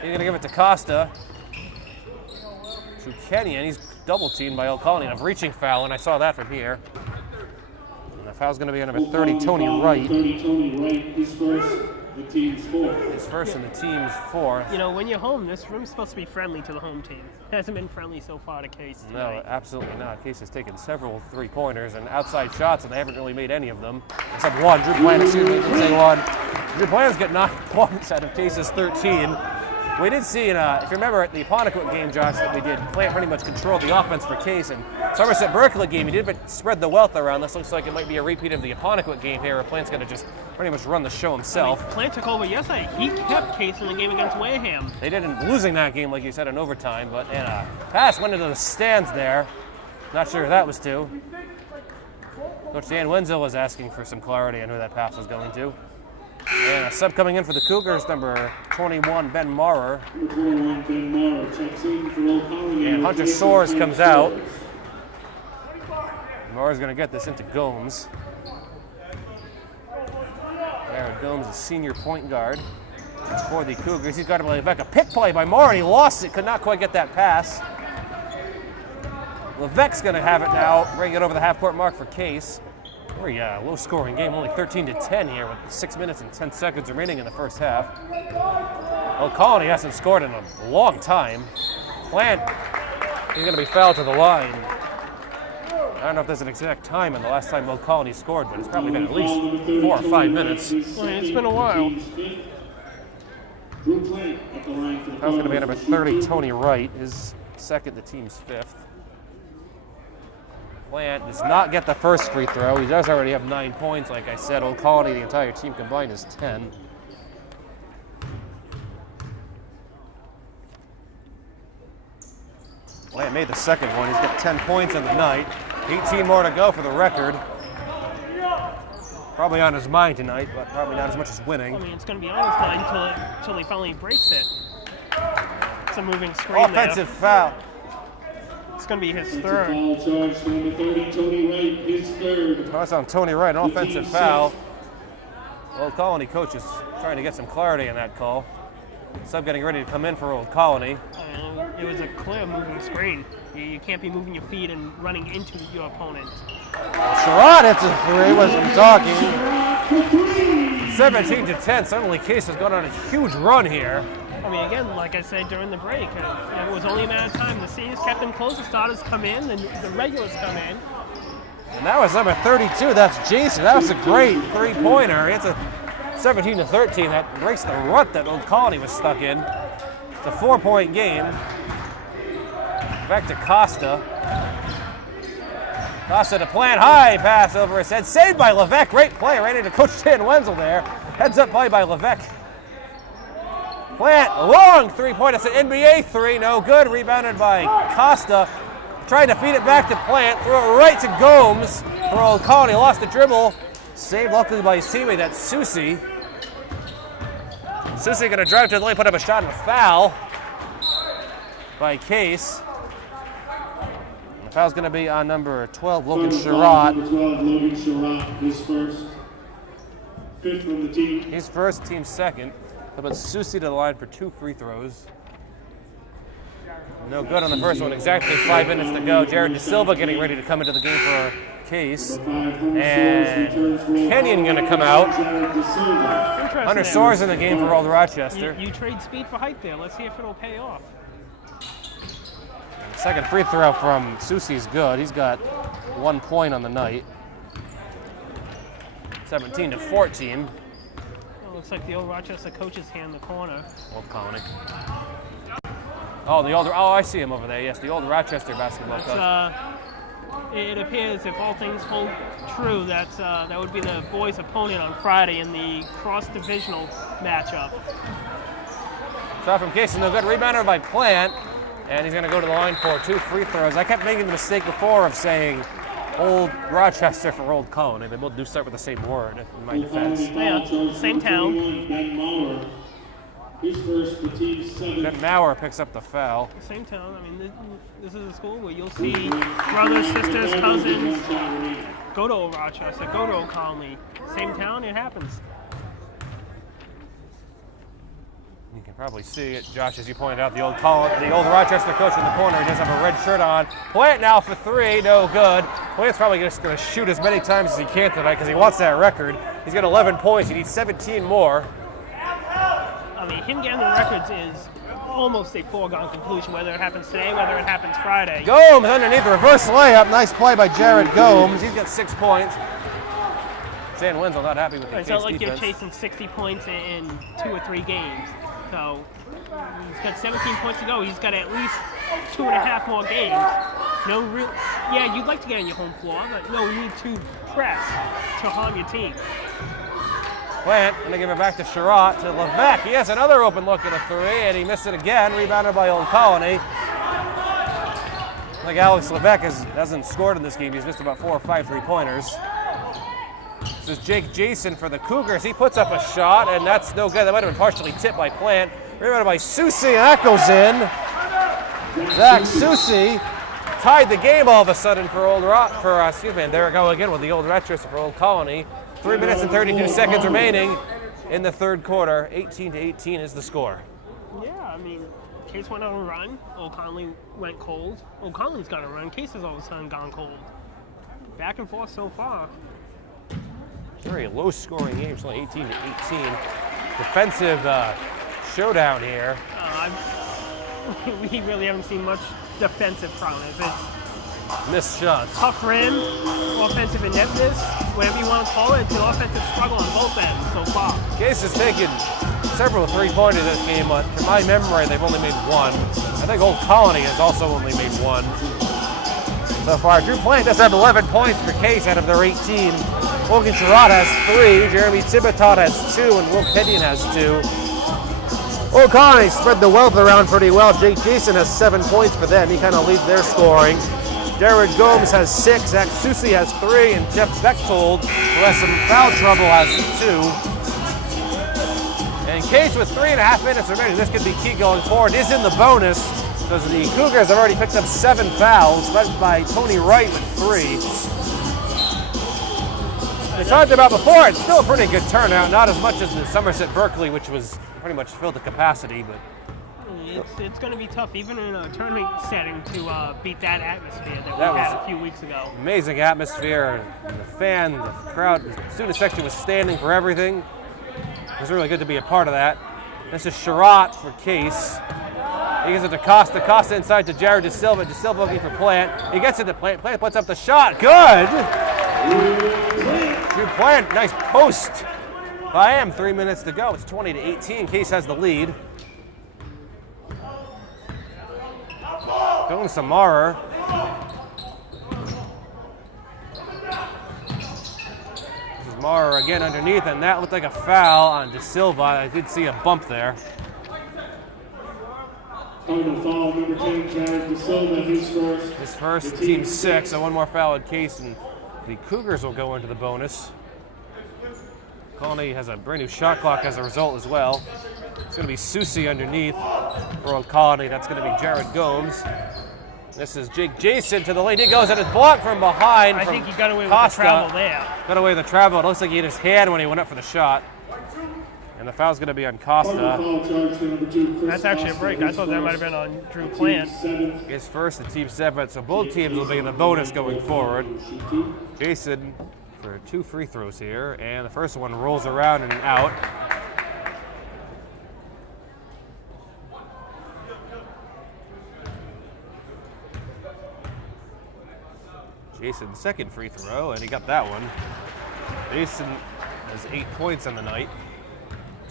He's going to give it to Costa. To Kenyon. He's double teamed by Old Colony. And a reaching foul, and I saw that from here. And the foul's going to be on number 30, Tony Wright. 30, Tony Wright, his first, the team's fourth. His first in the team's fourth. You know, when you're home, this room's supposed to be friendly to the home team. It hasn't been friendly so far to Case tonight. No, absolutely not. Case has taken several three-pointers and outside shots, and they haven't really made any of them. Except one. Drew Plante, excuse me, didn't say one. Drew Plante's got 9 points out of Case's 13. We did see, if you remember at the Apponequet game, Josh, that we did, Plante pretty much controlled the offense for Case. And Somerset Berkeley game, he did spread the wealth around. This looks like it might be a repeat of the Apponequet game here, where Plante's going to just pretty much run the show himself. Plante took over yesterday. He kept Case in the game against Wareham. They didn't losing that game, like you said, in overtime, but pass went into the stands there. Not sure who that was to. Coach Dan Wenzel was asking for some clarity on who that pass was going to. And a sub coming in for the Cougars, number 21, Ben Maurer. Number 21, Ben Maurer checks in for Old Colony. And Hunter Soares comes out. Maurer's going to get this into Gomes. Aaron Gomes, a senior point guard for the Cougars. He's got to play back a pick play by Maurer, and he lost it. Could not quite get that pass. Levesque's going to have it now, bring it over the half-court mark for Case. Very low-scoring game, only 13-10 here with 6 minutes and 10 seconds remaining in the first half. Old Colony hasn't scored in a long time. Plante, he's going to be fouled to the line. I don't know if there's an exact time in the last time Old Colony scored, but it's probably been at least 4 or 5 minutes. Well, it's been a while. Drew Plante at the line for the That was going to be number 30, Tony Wright, his second, the team's fifth. Plante does not get the first free throw. He does already have 9 points. Like I said, Old Colony, the entire team combined, is 10. Plante made the second one. He's got 10 points in the night. 18 more to go for the record. Probably on his mind tonight, but probably not as much as winning. I mean, it's going to be on his mind until he finally breaks it. It's a moving screen Offensive there. foul. It's going to be his It's a third. foul charge to number 30, Tony Wright, his third. That's on Tony Wright, an offensive foul. Old Colony coach is trying to get some clarity in that call. Sub getting ready to come in for Old Colony. It was a clear moving screen. You can't be moving your feet and running into your opponent. Sherratt hits a three, wasn't talking. 17-10, suddenly Case has gone on a huge run here. I mean, again, like I said during the break, it was only a matter of time. The seniors kept them close, the starters come in, then the regulars come in. And that was number 32, that's Jason. That was a great three-pointer. It's a 17-13, that breaks the rut that Old Colony was stuck in. It's a 4-point game. Back to Costa. Costa to Plante, high pass over his head. Saved by Levesque, great play right into Coach Dan Wenzel there. Heads up play by Levesque. Plante, long three-point, it's an NBA three, no good. Rebounded by Costa. Trying to feed it back to Plante, throw it right to Gomes for Old Colony. Lost the dribble. Saved luckily by his teammate, that's Susi. Susi gonna drive to the lane, put up a shot and a foul by Case. And the foul's gonna be on number 12, Logan Sherratt. Number 12, Logan Sherratt, his first. Fifth on the team. He's first, team second. How about Susi to the line for 2 free throws? No good on the first one, exactly 5 minutes to go. Jared De Silva getting ready to come into the game for Case. And Kenyon gonna come out. Hunter Soares in the game for Old Rochester. You trade speed for height there. Let's see if it'll pay off. Second free throw from Susie's good. He's got 1 point on the night. 17-14. Well, looks like the old Rochester coach's hand in the corner. Old Colony. Oh, I see him over there. Yes, the old Rochester basketball coach. It appears, if all things hold true, that would be the boys' opponent on Friday in the cross-divisional matchup. Shot from Case, no good. Rebounder by Plant, and he's going to go to the line for 2 free throws. I kept making the mistake before of saying Old Rochester for Old Colony. They both do start with the same word in my defense. Yeah, same town. His first, the team's 7th. Ben Maurer picks up the foul. Same town. I mean, this is a school where you'll see brothers, sisters, cousins go to Old Rochester, go to Old Colony. Same town, it happens. You can probably see it, Josh, as you pointed out, the old Rochester coach in the corner. He does have a red shirt on. Plant now for 3, no good. Plant's probably just going to shoot as many times as he can tonight because he wants that record. He's got 11 points. He needs 17 more. I mean, him getting the records is almost a foregone conclusion, whether it happens today, whether it happens Friday. Gomes underneath the reverse layup. Nice play by Jared Gomes. He's got 6 points. San Wenzel not happy with the Case It's not like defense. you're chasing 60 points in 2 or 3 games. So he's got 17 points to go. He's got at least 2.5 more games. No real. Yeah, you'd like to get on your home floor, but no need to press to harm your team. Plant going to give it back to Sherratt, to Levesque. He has another open look at a 3, and he missed it again. Rebounded by Old Colony. Like Alex Levesque hasn't scored in this game. He's missed about 4 or 5 3-pointers. This is Jake Jason for the Cougars. He puts up a shot, and that's no good. That might have been partially tipped by Plant. Rebounded by Susie, and that goes in. Zach Susie tied the game all of a sudden for and there we go again with the Old Rochester for Old Colony. 3 minutes and 32 seconds remaining in the third quarter. 18-18 is the score. Yeah, I mean, Case went on a run. Old Colony went cold. Old Colony's got a run. Case has all of a sudden gone cold. Back and forth so far. Very low-scoring game, it's only 18-18. Defensive showdown here. We really haven't seen much defensive promise. It's Missed shots. tough rim, offensive ineptness, whatever you want to call it. It's an offensive struggle on both ends so far. Case has taken several 3-pointers this game, but to my memory, they've only made 1. I think Old Colony has also only made 1 so far. Drew Plante does have 11 points for Case out of their 18. Logan Sherratt has 3, Jeremy Thibotot has 2, and Will Kenyon has 2. Old Colony spread the wealth around pretty well. Jake Jason has 7 points for them. He kind of leads their scoring. Jared Gomes has 6, Zach Susie has 3, and Jeff Bechtold, who has some foul trouble, has 2. And Case with 3.5 minutes remaining. This could be key going forward. Is in the bonus because the Cougars have already picked up 7 fouls, led by Tony Wright with 3. We talked about before, it's still a pretty good turnout, not as much as the Somerset Berkeley, which was pretty much filled to capacity, but It's going to be tough, even in a tournament setting, to beat that atmosphere that we That had was- a few weeks ago. amazing atmosphere. The crowd, the student section was standing for everything. It was really good to be a part of that. This is Sherratt for Case. He gives it to Costa. Costa inside to Jared De Silva. De Silva looking for Plant. He gets it to Plant. Plant puts up the shot. Good! Drew Plante, nice post by him. 3 minutes to go. It's 20-18. Case has the lead. Going to Samara. This is Mara again underneath, and that looked like a foul on De Silva. I did see a bump there. Cardinal foul, number 10, Jared De Silva, his first. His first, team 6, so 1 more foul at Case, and the Cougars will go into the bonus. Colony has a brand new shot clock as a result as well. It's going to be Susie underneath for Old Colony. That's going to be Jared Gomes. This is Jake Jason to the lane. He goes, and it's blocked from behind. I think he got away with Costa. the travel there. Got away with the travel. It looks like he hit his hand when he went up for the shot. And the foul's going to be on Cardinal Costa. foul charge to number 2, Chris That's actually a Costa, break. his I thought that might have first. been on Drew Team Plante. 7th. His first and team 7, so both teams will be in the bonus going forward. Jason for 2 free throws here, and the first one rolls around and out. Jason's second free throw, and he got that one. Jason has 8 points on the night.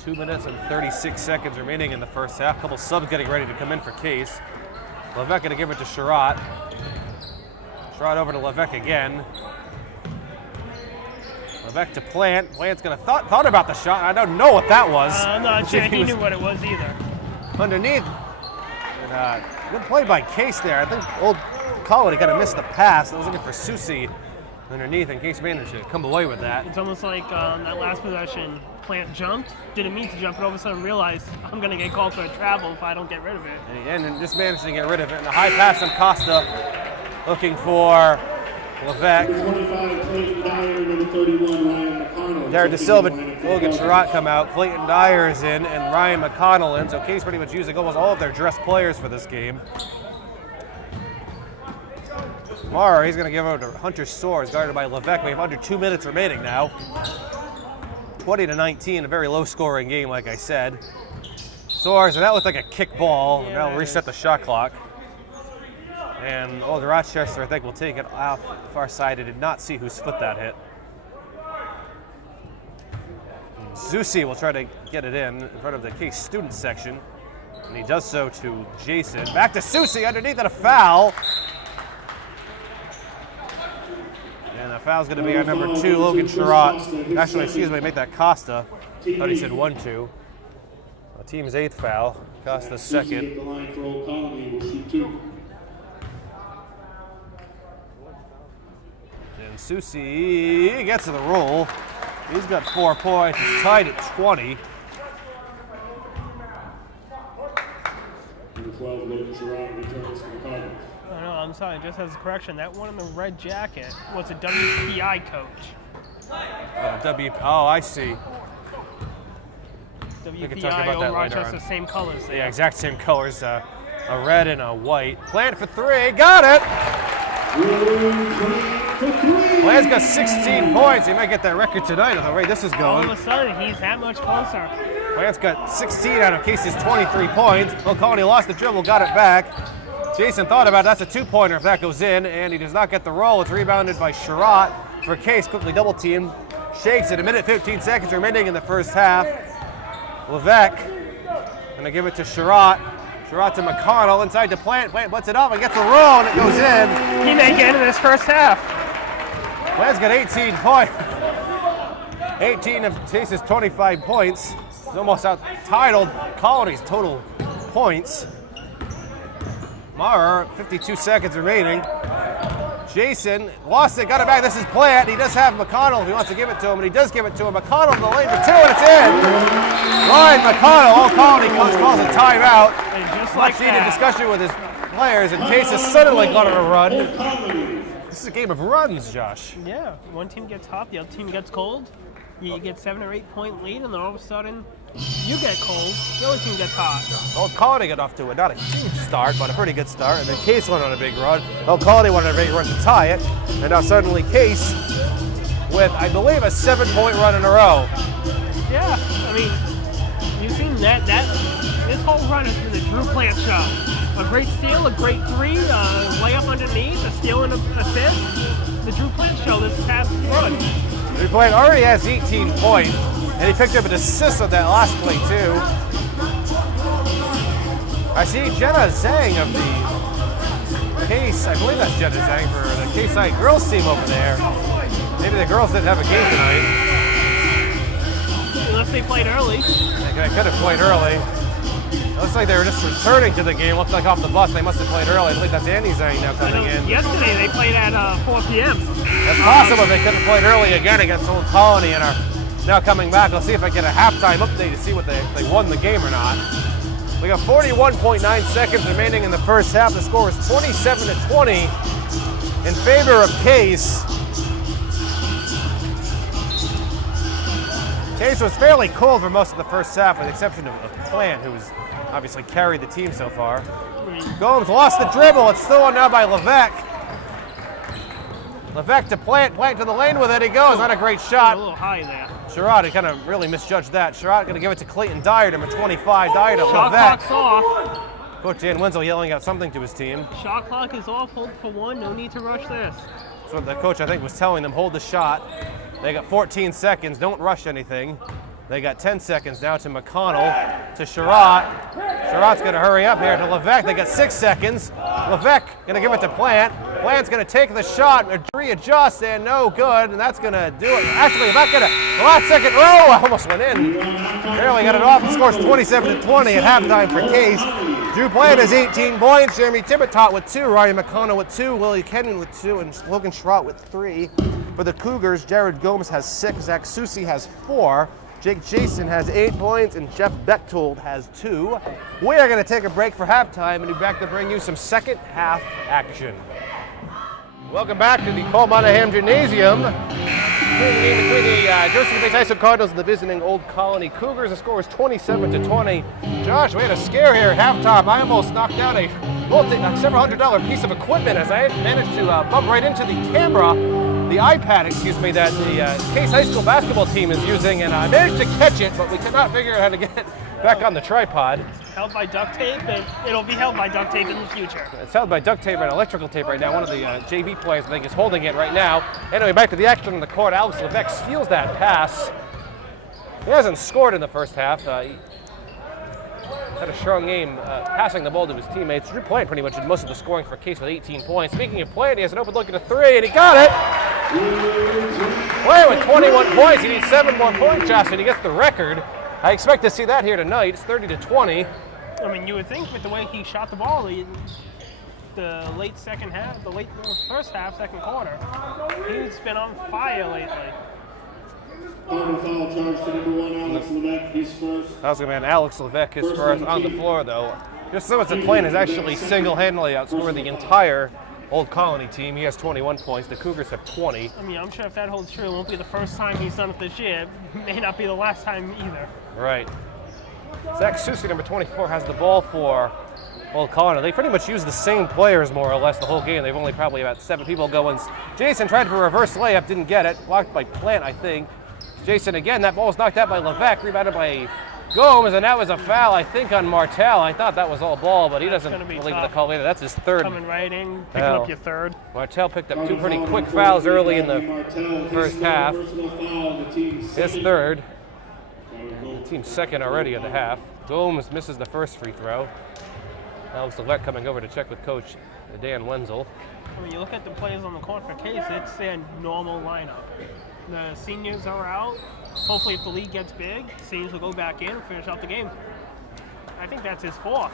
2 minutes and 36 seconds remaining in the first half. Couple subs getting ready to come in for Case. Levesque gonna give it to Sherratt. Sherratt over to Levesque again. Levesque to Plant. Plante's gonna thought about the shot. I don't know what that was. I'm not sure he knew what it was either. Underneath. And, good play by Case there. I think Old Colony kind of missed the pass. I was looking for Susie underneath, and Case managed to come away with that. It's almost like that last possession, Plant jumped, didn't mean to jump, but all of a sudden realized I'm going to get called for a travel if I don't get rid of it. And then just managed to get rid of it. And a high pass from Costa looking for Levesque. 25, Clayton Dyer, number 31, Ryan McConnell. Jared DeSilva, Logan Sherratt come out. Clayton Dyer's in and Ryan McConnell in. So Case pretty much using almost all of their dress players for this game. Mara, he's going to give over to Hunter Soares, guarded by Levesque. We have under 2 minutes remaining now. 20-19, a very low-scoring game, like I said. Soares, and that looked like a kick ball. Yeah, That'll reset the shot clock. And Old Rochester, I think, will take it off the far side. I did not see whose foot that hit. Zusi will try to get it in front of the Case student section. And he does so to Jason. Back to Susie underneath and a foul. And the foul's going to be on number 2, Logan Sherratt. Actually, excuse me, make that Costa. Thought he said 1-2. Team's 8th foul. Costa's second. The line for Old Colony will shoot 2. And Susie gets to the roll. He's got 4 points. He's tied at 20. Number 12, Logan Sherratt returns to the Cardinals. Oh, no, I'm sorry, just as a correction, that one in the red jacket was a WPI coach. Oh, I see. can talk WPI, about Old that later Rochester, on. same colors. Yeah, exact same colors. A red and a white. Plant for 3. Got it! Plant's got 16 points. He might get that record tonight on the way this is All going. of a sudden, he's that much closer. Plant's got 16 out of Casey's 23 points. Old Colony lost the dribble, got it back. Jason thought about it. That's a 2-pointer if that goes in, and he does not get the roll. It's rebounded by Sherratt for Case. Quickly double team. Shakes it. 1:15 seconds remaining in the first half. Levesque gonna give it to Sherratt. Sherratt to McConnell. Inside to Plant. Plant lets it up and gets a roll, and it goes in. He may get in this first half. Plant's got 18 points. 18 of Chase's 25 points. He's almost out-titled Colony's total points. Maurer, 52 seconds remaining. Jason lost it, got it back. This is Plant. He does have McConnell if he wants to give it to him, and he does give it to him. McConnell in the lane for 2, and it's in. Ryan McConnell, Old Colony coach calls a timeout. And just Much like needed that, discussion with his players, and Case is suddenly going on a run. This is a game of runs, Josh. yeah, one team gets hot, the other team gets cold. You get 7 or 8 point lead, and then all of a sudden, you get cold, the other team gets hot. Old Colony got off to not a huge start, but a pretty good start. And then Case went on a big run. Old Colony went on a big run to tie it. And now suddenly Case with, I believe, a 7-point run in a row. Yeah, I mean, you've seen that this whole run has been the Drew Plante show. A great steal, a great 3, layup underneath, a steal and an assist. The Drew Plante show this past run. Drew Plante already has 18 points. And he picked up an assist on that last play, too. I see Jenna Zhang of the Case, I believe that's Jenna Zhang for the K-Side girls team over there. Maybe the girls didn't have a game tonight. Unless they played early. They could have played early. It looks like they were just returning to the game. Looks like off the bus, they must have played early. I believe that's Andy Zhang now coming in. Yesterday they played at 4 p.m. It's possible they could have played early again against Old Colony and are now coming back. I'll see if I get a halftime update to see what if they won the game or not. We got 41.9 seconds remaining in the first half. The score is 27-20 in favor of Case. Case was fairly cold for most of the first half, with the exception of Plant, who has obviously carried the team so far. Gomes lost the dribble. It's stolen now by Levesque. Levesque to Plant. Plant to the lane with it. He goes. Not a great shot. A little high there. Sherratt, he kind of really misjudged that. Sherratt going to give it to Clayton Dyer, number 25. Dyer to Shot Levesque. clock's off. Coach Dan Wenzel yelling out something to his team. Shot clock is off. Hold for 1. No need to rush this. That's what the coach, I think, was telling them. Hold the shot. They got 14 seconds. Don't rush anything. They got 10 seconds now to McConnell, to Sherratt. Sherratt's going to hurry up here to Levesque. They got 6 seconds. Levesque going to give it to Plante. Plante's going to take the shot, readjust, and no good, and that's going to do it. Actually, Levesque got the last second row. Almost went in. Barely got it off. The score's 27-20 at halftime for Case. Drew Plante has 18 points. Jeremy Thibotot with 2. Ryan McConnell with 2. Willie Kenyon with 2. And Logan Sherratt with 3. For the Cougars, Jared Gomes has 6. Zach Susi has 4. Jake Jason has 8 points, and Jeff Bechtold has 2. We are going to take a break for halftime and be back to bring you some second half action. Welcome back to the Paul Monahan Gymnasium. Game between the Joseph High School Cardinals and the visiting Old Colony Cougars. The score was 27-20. Josh, we had a scare here at halftime. I almost knocked down a several $100 piece of equipment as I managed to bump right into the camera. The iPad, that the Case High School basketball team is using, and I managed to catch it, but we could not figure out how to get it back on the tripod. It's held by duct tape, and it'll be held by duct tape in the future. It's held by duct tape and electrical tape right now. One of the JV players, I think, is holding it right now. Anyway, back to the action on the court. Alex Levesque steals that pass. He hasn't scored in the first half. He had a strong game passing the ball to his teammates. Drew Plante pretty much did most of the scoring for Case with 18 points. Speaking of Plante, he has an open look at a 3, and he got it! Plante with 21 points. He needs 7 more points, Josh, and he gets the record. I expect to see that here tonight. It's 30-20. I mean, you would think with the way he shot the ball, the late first half, second quarter, he's been on fire lately. Foul charge to number 1, Alex Levesque. He's first. That was going to be Alex Levesque, his first on the floor, though. Just so it's a Plante has actually single-handedly outscored the entire Old Colony team. He has 21 points. The Cougars have 20. I mean, I'm sure if that holds true, it won't be the first time he's done it this year. It may not be the last time either. Right. Zach Susi, number 24, has the ball for Old Colony. They pretty much use the same players, more or less, the whole game. They've only probably about 7 people going. Jason tried for a reverse layup, didn't get it. Blocked by Plante, I think. Jason again, that ball was knocked out by Levesque, rebounded by Gomes, and that was a foul, I think, on Martell. I thought that was all ball, but he doesn't believe in the call later. That's his third. Coming right in, picking up your third. Martell picked up 2 pretty quick fouls early in the first half. His third. And the team's second already in the half. Gomes misses the first free throw. Alex Levesque coming over to check with Coach Dan Wenzel. I mean, you look at the players on the court for Case, it's their normal lineup. The seniors are out. Hopefully, if the league gets big, seniors will go back in and finish out the game. I think that's his 4th.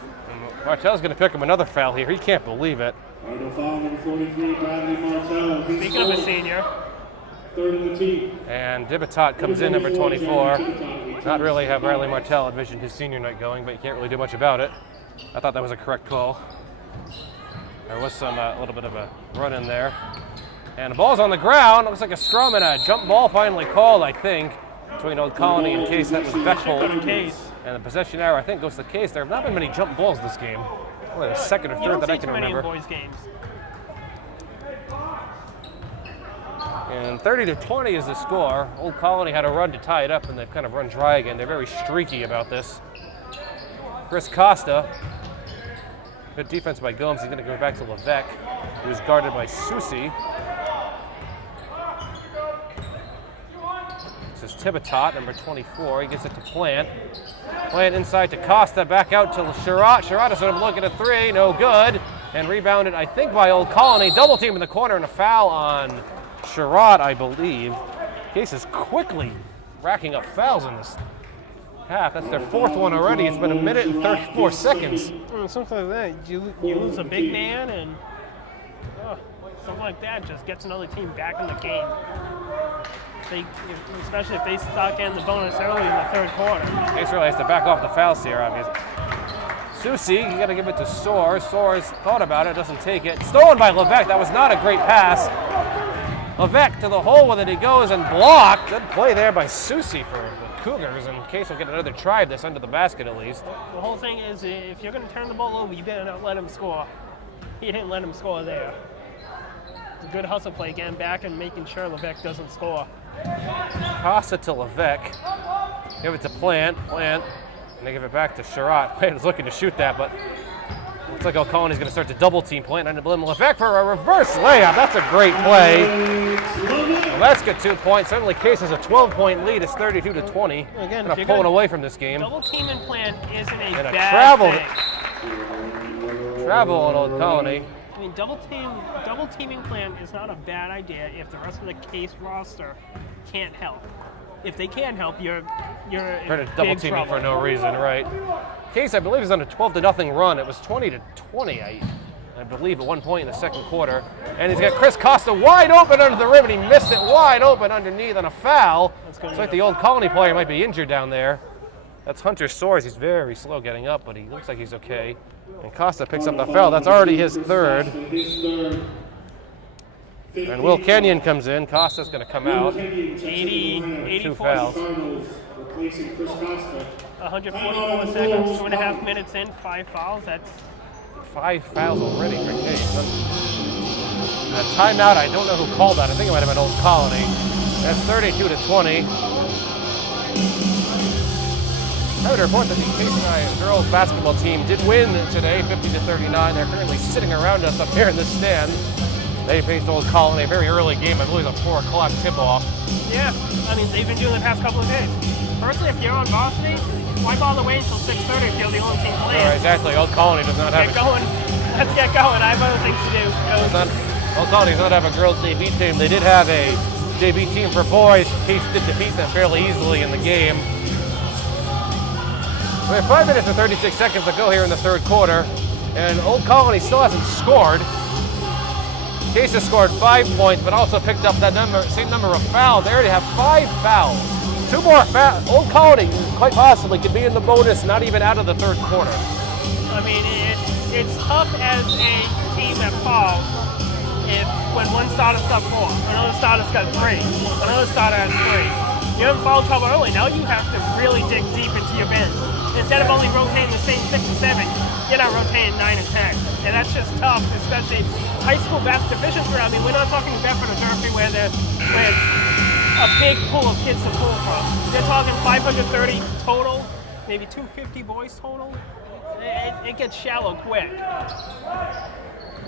Martell's going to pick him another foul here. He can't believe it. Foul number 43, Bradley Martell. Speaking of a senior. Third in the team. And Thibotot comes in, number 24. Not really how Bradley Martell envisioned his senior night going, but you can't really do much about it. I thought that was a correct call. There was a little bit of a run in there. And the ball's on the ground. It looks like a scrum and a jump ball finally called, I think, between Old Colony and Case. That was Bechtold. And the possession error, I think, goes to Case. There have not been many jump balls this game. Only the second or third that I can remember. Boys games. And 30-20 is the score. Old Colony had a run to tie it up, and they've kind of run dry again. They're very streaky about this. Chris Costa. Good defense by Gomes. He's going to go back to Levesque, who's guarded by Susi. This is Thibotot, number 24. He gets it to Plante. Plante inside to Costa, back out to Sherratt. Sherratt is going to look at a 3, no good. And rebounded, I think, by Old Colony. Double team in the corner and a foul on Sherratt, I believe. Case is quickly racking up fouls in this half. That's their 4th one already. It's been 1 minute and 34 seconds. Something like that. You lose a big man, and something like that just gets another team back in the game. Especially if they start getting the bonus early in the 3rd quarter. Case really has to back off the fouls here, obviously. Susi, you got to give it to Soares. Soares thought about it, doesn't take it. Stolen by Levesque. That was not a great pass. Levesque to the hole with it. He goes and blocked. Good play there by Susi for the Cougars. And Case will get another try of this under the basket at least. The whole thing is, if you're going to turn the ball over, you better not let him score. He didn't let him score there. It's a good hustle play, getting back and making sure Levesque doesn't score. Costa to Levesque. Give it to Plante. Plante. And they give it back to Sherratt. Plante was looking to shoot that, but Looks like O'Connell's going to start to double team Plant under Levesque for a reverse layup. That's a great play. Let's get 2 points. Suddenly Case has a 12-point lead. It's 32-20. Again, Kind of pulling away from this game. Double teaming Plant isn't a And a bad travel. thing. Travel on Old Colony. I mean, double teaming Plant is not a bad idea if the rest of the Case roster can't help. If they can help, you're Trying to in double big team trouble. for no reason, right? Case, I believe, is on a 12-0 run. It was 20-20, I believe, at one point in the second quarter. And he's got Chris Costa wide open under the rim, and he missed it wide open underneath on a foul. Looks like the Old Colony player might be injured down there. That's Hunter Soares. He's very slow getting up, but he looks like he's okay. And Costa picks up the foul. That's already his third. And Will Kenyon comes in. Costa's going to come out. 80, 2 84 fouls. 144 seconds, 2.5 minutes in, 5 fouls. That's 5 fouls already for Case. A timeout, I don't know who called that. I think it might have been Old Colony. That's 32-20. I would report that the Case girls basketball team did win today, 50-39. They're currently sitting around us up here in this stand. They faced Old Colony, a very early game. I believe it was a 4 o'clock tip-off. yeah. I mean, they've been doing it the past couple of days. Personally, if you're on varsity, why bother waiting until 6:30 if you're the only team playing? Exactly. Old Colony does not have Get going. Let's get going. I have other things to do. Old Colony does not have a girls JV team. They did have a JV team for boys. Case did defeat them fairly easily in the game. We have 5 minutes and 36 seconds to go here in the third quarter, and Old Colony still hasn't scored. Case has scored 5 points, but also picked up that same number of fouls. They already have 5 fouls. 2 more fouls. Old Colony quite possibly could be in the bonus, not even out of the third quarter. I mean, it's tough as a team that falls when one starter's got 4, another starter's got 3, another starter has 3. You're in foul trouble early. Now you have to really dig deep into your bench. Instead of only rotating the same 6 and 7, you're not rotating 9 and 10. And that's just tough, especially high school basketball divisions where, I mean, we're not talking Bedford or Durfee where there's a big pool of kids to pull from. They're talking 530 total, maybe 250 boys total. It gets shallow quick.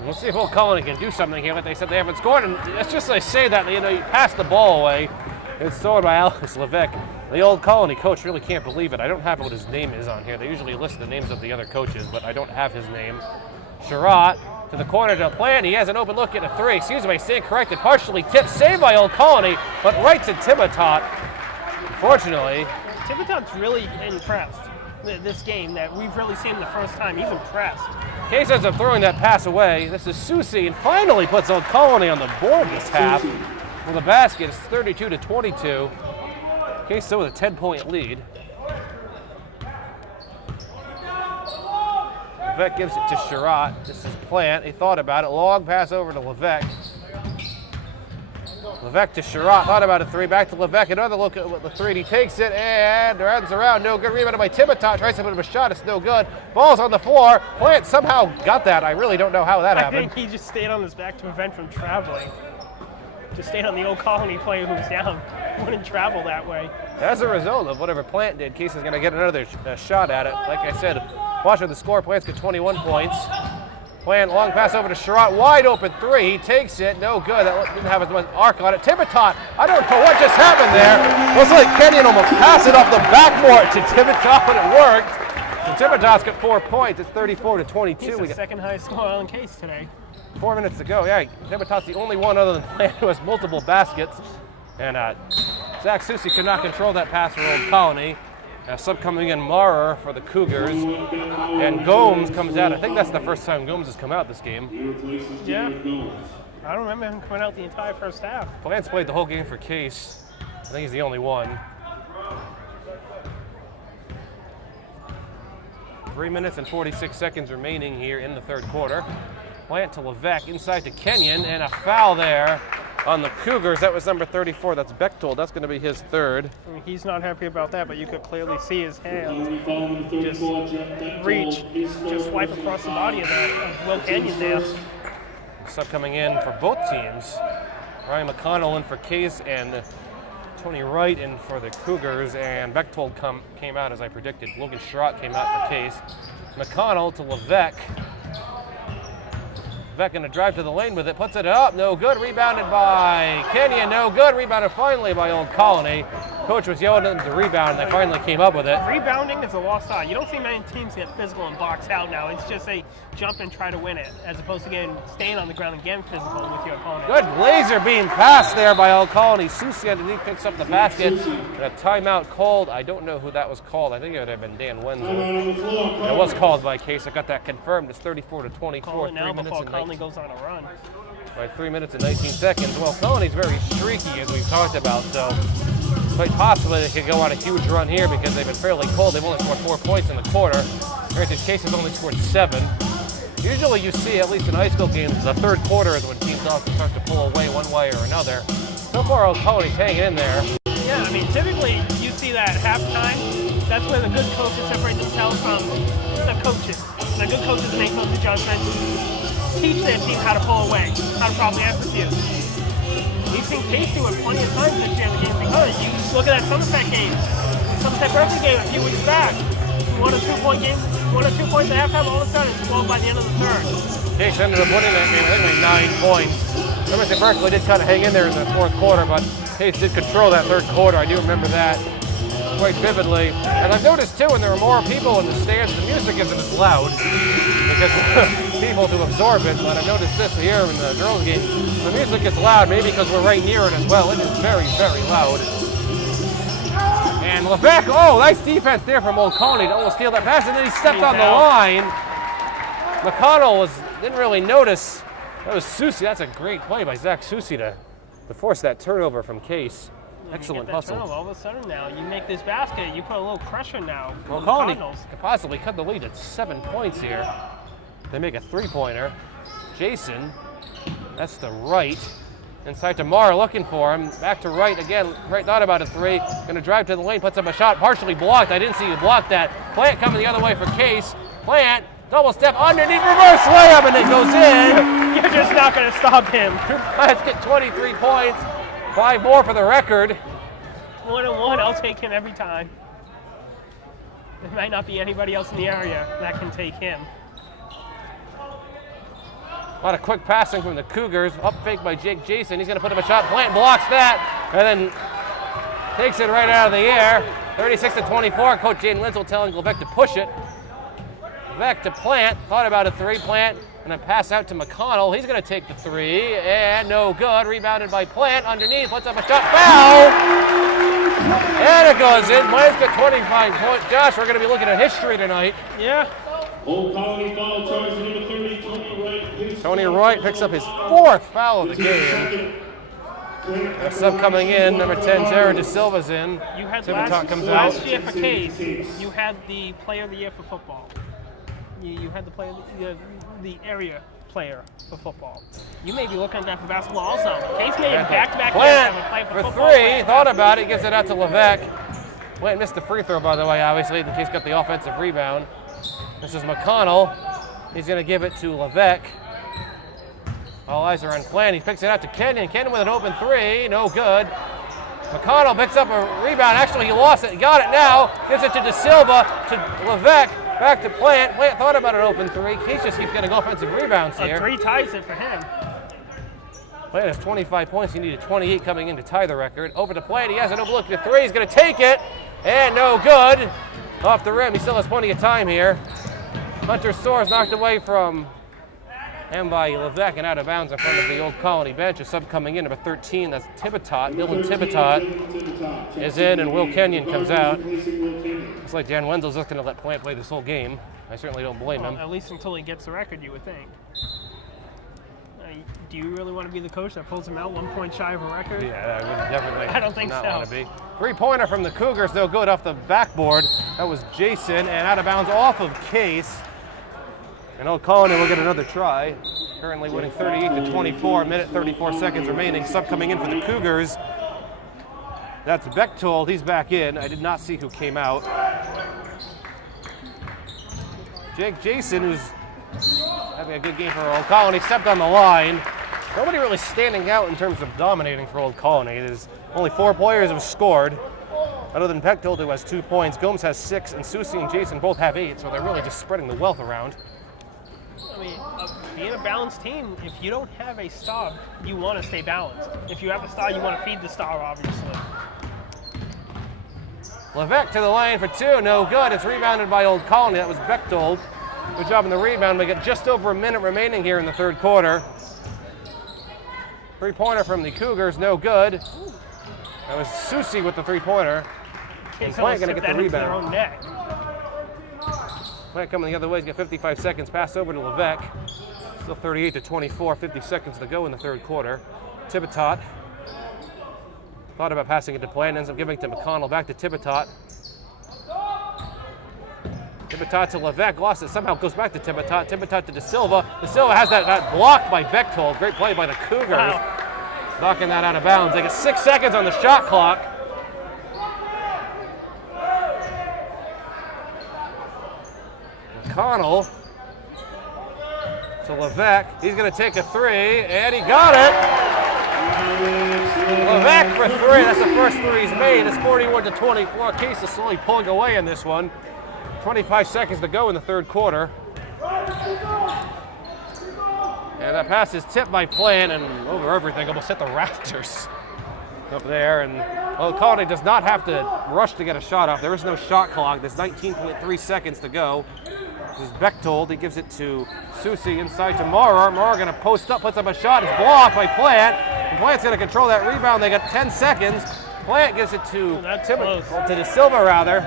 We'll see if Old Colony can do something here, but they said they haven't scored. And it's just they say that, you pass the ball away. It's stored by Alex Levesque. The Old Colony coach really can't believe it. I don't have what his name is on here. They usually list the names of the other coaches, but I don't have his name. Sherratt to the corner to Plant. He has an open look at a 3. Excuse me, I stand corrected. Partially tipped, saved by Old Colony, but right to Thibodeau. Unfortunately. Thibodeau's really impressed this game that we've really seen the first time. He's impressed. Case ends up throwing that pass away. This is Susie, and finally puts Old Colony on the board this half. Well, the basket is 32-22. Case still with a 10-point lead. Levesque gives it to Sherratt. This is Plant. He thought about it. Long pass over to Levesque. Levesque to Sherratt. Thought about a 3. Back to Levesque. Another look at the 3. And he takes it and runs around. No good. Rebounded by Thibodeau. Tries to put up a shot. It's no good. Ball's on the floor. Plant somehow got that. I really don't know how that happened. I think he just stayed on his back to prevent from traveling. Just stayed on the Old Colony player who was down. Wouldn't travel that way. As a result of whatever Plant did, Case is going to get another shot at it. Like I said, watching the score, Plant's got 21 points. Plant, long pass over to Sherratt, wide open 3. He takes it, no good. That didn't have as much arc on it. Thibodeau, I don't know what just happened there. Looks like Kenyon almost passed it off the backboard to Thibodeau, and it worked. And Thibodeau's got 4 points. It's 34-22. He's the second highest score on Case today. 4 minutes to go. Yeah, Thibodeau's the only one other than Plant who has multiple baskets. And Zach Susie could not control that pass for Old Colony. Sub coming in, Maurer for the Cougars. And Gomes comes out. I think that's the first time Gomes has come out this game. Yeah. I don't remember him coming out the entire first half. Plant's played the whole game for Case. I think he's the only one. 3 minutes and 46 seconds remaining here in the third quarter. Plant to Levesque, inside to Kenyon, and a foul there on the Cougars. That was number 34. That's Bechtold. That's going to be his third. I mean, he's not happy about that, but you could clearly see his hand just reach, just swipe across the body of Will Kenyon there. Sub coming in for both teams. Ryan McConnell in for Case and Tony Wright in for the Cougars. And Bechtold came out as I predicted. Logan Sherratt came out for Case. McConnell to Levesque. Levesque gonna drive to the lane with it, puts it up, no good, rebounded by Kenyon, no good, rebounded finally by Old Colony. Coach was yelling at them to rebound, and they finally came up with it. Rebounding is a lost art. You don't see many teams get physical and box out now. It's just they jump and try to win it, as opposed to staying on the ground and getting physical with your opponent. Good laser beam pass there by Old Colony. Susie underneath picks up the basket. And a timeout called. I don't know who that was called. I think it would have been Dan Wenzel. It was called by Case. I got that confirmed. It's 34-24. Call it now before Colony goes on a run. By 3 minutes and 19 seconds. Well, Colony's very streaky, as we've talked about, so quite possibly they could go on a huge run here because they've been fairly cold. They've only scored 4 points in the quarter. Granted, Case has only scored 7. Usually you see, at least in high school games, the third quarter is when teams often start to pull away one way or another. So far, Old Colony's hanging in there. Yeah, I mean, typically you see that at halftime. That's where the good coaches separate themselves from the coaches. The good coaches make most of the judgments, teach their team how to pull away, how to properly execute. We've seen Case do it plenty of times this year in the game because you look at that Somerset game, Somerset Berkeley game a few weeks back. 1 or 2 point game, 1 or 2 points at halftime, all of a sudden it's 12 by the end of the third. Case ended up winning that game, I think by 9 points. Somerset Berkeley did kind of hang in there in the fourth quarter, but Case did control that third quarter. I do remember that quite vividly. And I've noticed too, when there are more people in the stands, the music isn't as loud because people to absorb it. But I've noticed this here in the girls' game, the music gets loud, maybe because we're right near it as well. It is very, very loud. And Levesque, oh, nice defense there from Old Colony to almost steal that pass, and then he stepped on the line. McConnell didn't really notice. That was Susie. That's a great play by Zach Susie to force that turnover from Case. Excellent hustle. All of a sudden now, you make this basket, you put a little pressure now. Well, Colony could possibly cut the lead at 7 points here. They make a three-pointer. Jason, that's the right. Inside to Mara, looking for him. Back to right again. Right, thought about a three. Gonna drive to the lane, puts up a shot, partially blocked. I didn't see you block that. Plant coming the other way for Case. Plant, double step underneath, reverse layup, and it goes in. You're just not gonna stop him. Let's get 23 points. 5 more for the record. 1-on-1, I'll take him every time. There might not be anybody else in the area that can take him. A lot of quick passing from the Cougars. Up fake by Jake Jason. He's going to put up a shot. Plant blocks that and then takes it right out of the air. 36-24. Coach Jaden Wenzel telling Levesque to push it. Levesque to Plant. Thought about a three. Plant. And then pass out to McConnell. He's going to take the three. And no good. Rebounded by Plant. Underneath. Puts up a shot. Foul! And it goes in. Plant's got 25 points. Josh, we're going to be looking at history tonight. Yeah. Old Colony foul charge number 30, Tony Wright. Tony Wright picks up his 4th foul of the game. Sub coming in, number 10, Jared De Silva's in. You had last year for Case, you had the player of the year for football. You had the player, the area player for football. You may be looking at that for basketball also. Case made it back-to-back Plant for three, thought about it, gives it out to Levesque. Plant missed the free throw, by the way, obviously. The Case got the offensive rebound. This is McConnell. He's going to give it to Levesque. All eyes are on Plant. He picks it out to Kenyon. Kenyon with an open three. No good. McConnell picks up a rebound. Actually, he lost it. He got it now. Gives it to De Silva, to Levesque. Back to Plant. Plant thought about an open three. Case just keeps getting offensive rebounds here. A three ties it for him. Plant has 25 points. He needed 28 coming in to tie the record. Over to Plant. He has an open look at three. He's going to take it. And no good. Off the rim. He still has plenty of time here. Hunter Soares knocked away from him by Levesque and out of bounds in front of the Old Colony bench. A sub coming in, number 13, that's Tibitot. Dylan Tibitot is in, and Will Kenyon comes out. Looks like Dan Wenzel's looking to let Plant play this whole game. I certainly don't blame him. At least until he gets the record, you would think. Do you really want to be the coach that pulls him out 1 point shy of a record? Yeah, I would definitely I don't think not so. want to be. Three-pointer from the Cougars, no good off the backboard. That was Jason, and out of bounds off of Case. And Old Colony will get another try. Currently winning 38-24, minute 34 seconds remaining. Sub coming in for the Cougars. That's Bechtold, he's back in. I did not see who came out. Jake Jason, who's having a good game for Old Colony, stepped on the line. Nobody really standing out in terms of dominating for Old Colony. There's only 4 players who have scored, other than Bechtold, who has 2 points. Gomes has 6, and Susie and Jason both have 8, so they're really just spreading the wealth around. I mean, being a balanced team, if you don't have a star, you want to stay balanced. If you have a star, you want to feed the star, obviously. Levesque to the line for two, no good. It's rebounded by Old Colony. That was Bechtold. Good job in the rebound. We got just over a minute remaining here in the third quarter. Three-pointer from the Cougars, no good. That was Susie with the three-pointer. And Plante going to get the rebound. Their own neck. Plante coming the other way. He's got 55 seconds. Pass over to Levesque. Still 38-24. 50 seconds to go in the third quarter. Tibitot. Thought about passing it to Plante. Ends up giving it to McConnell. Back to Tibitot. Tibitot to Levesque. Lost it. Somehow goes back to Tibitot. Tibitot to De Silva. De Silva has that blocked by Bechtold. Great play by the Cougars. Wow. Knocking that out of bounds. They get 6 seconds on the shot clock. McConnell to Levesque. He's going to take a three, and he got it. Levesque for three. That's the first three he's made. It's 41-24. Case is slowly pulling away in this one. 25 seconds to go in the third quarter. And that pass is tipped by Plante and over everything, almost hit the rafters up there. And well, Colony does not have to rush to get a shot off. There is no shot clock. There's 19.3 seconds to go. This is Bechtold. He gives it to Susie inside to Maurer. Maurer going to post up, puts up a shot. It's blocked by Plante. And Plante's going to control that rebound. They got 10 seconds. Plante gives it to De Silva, rather.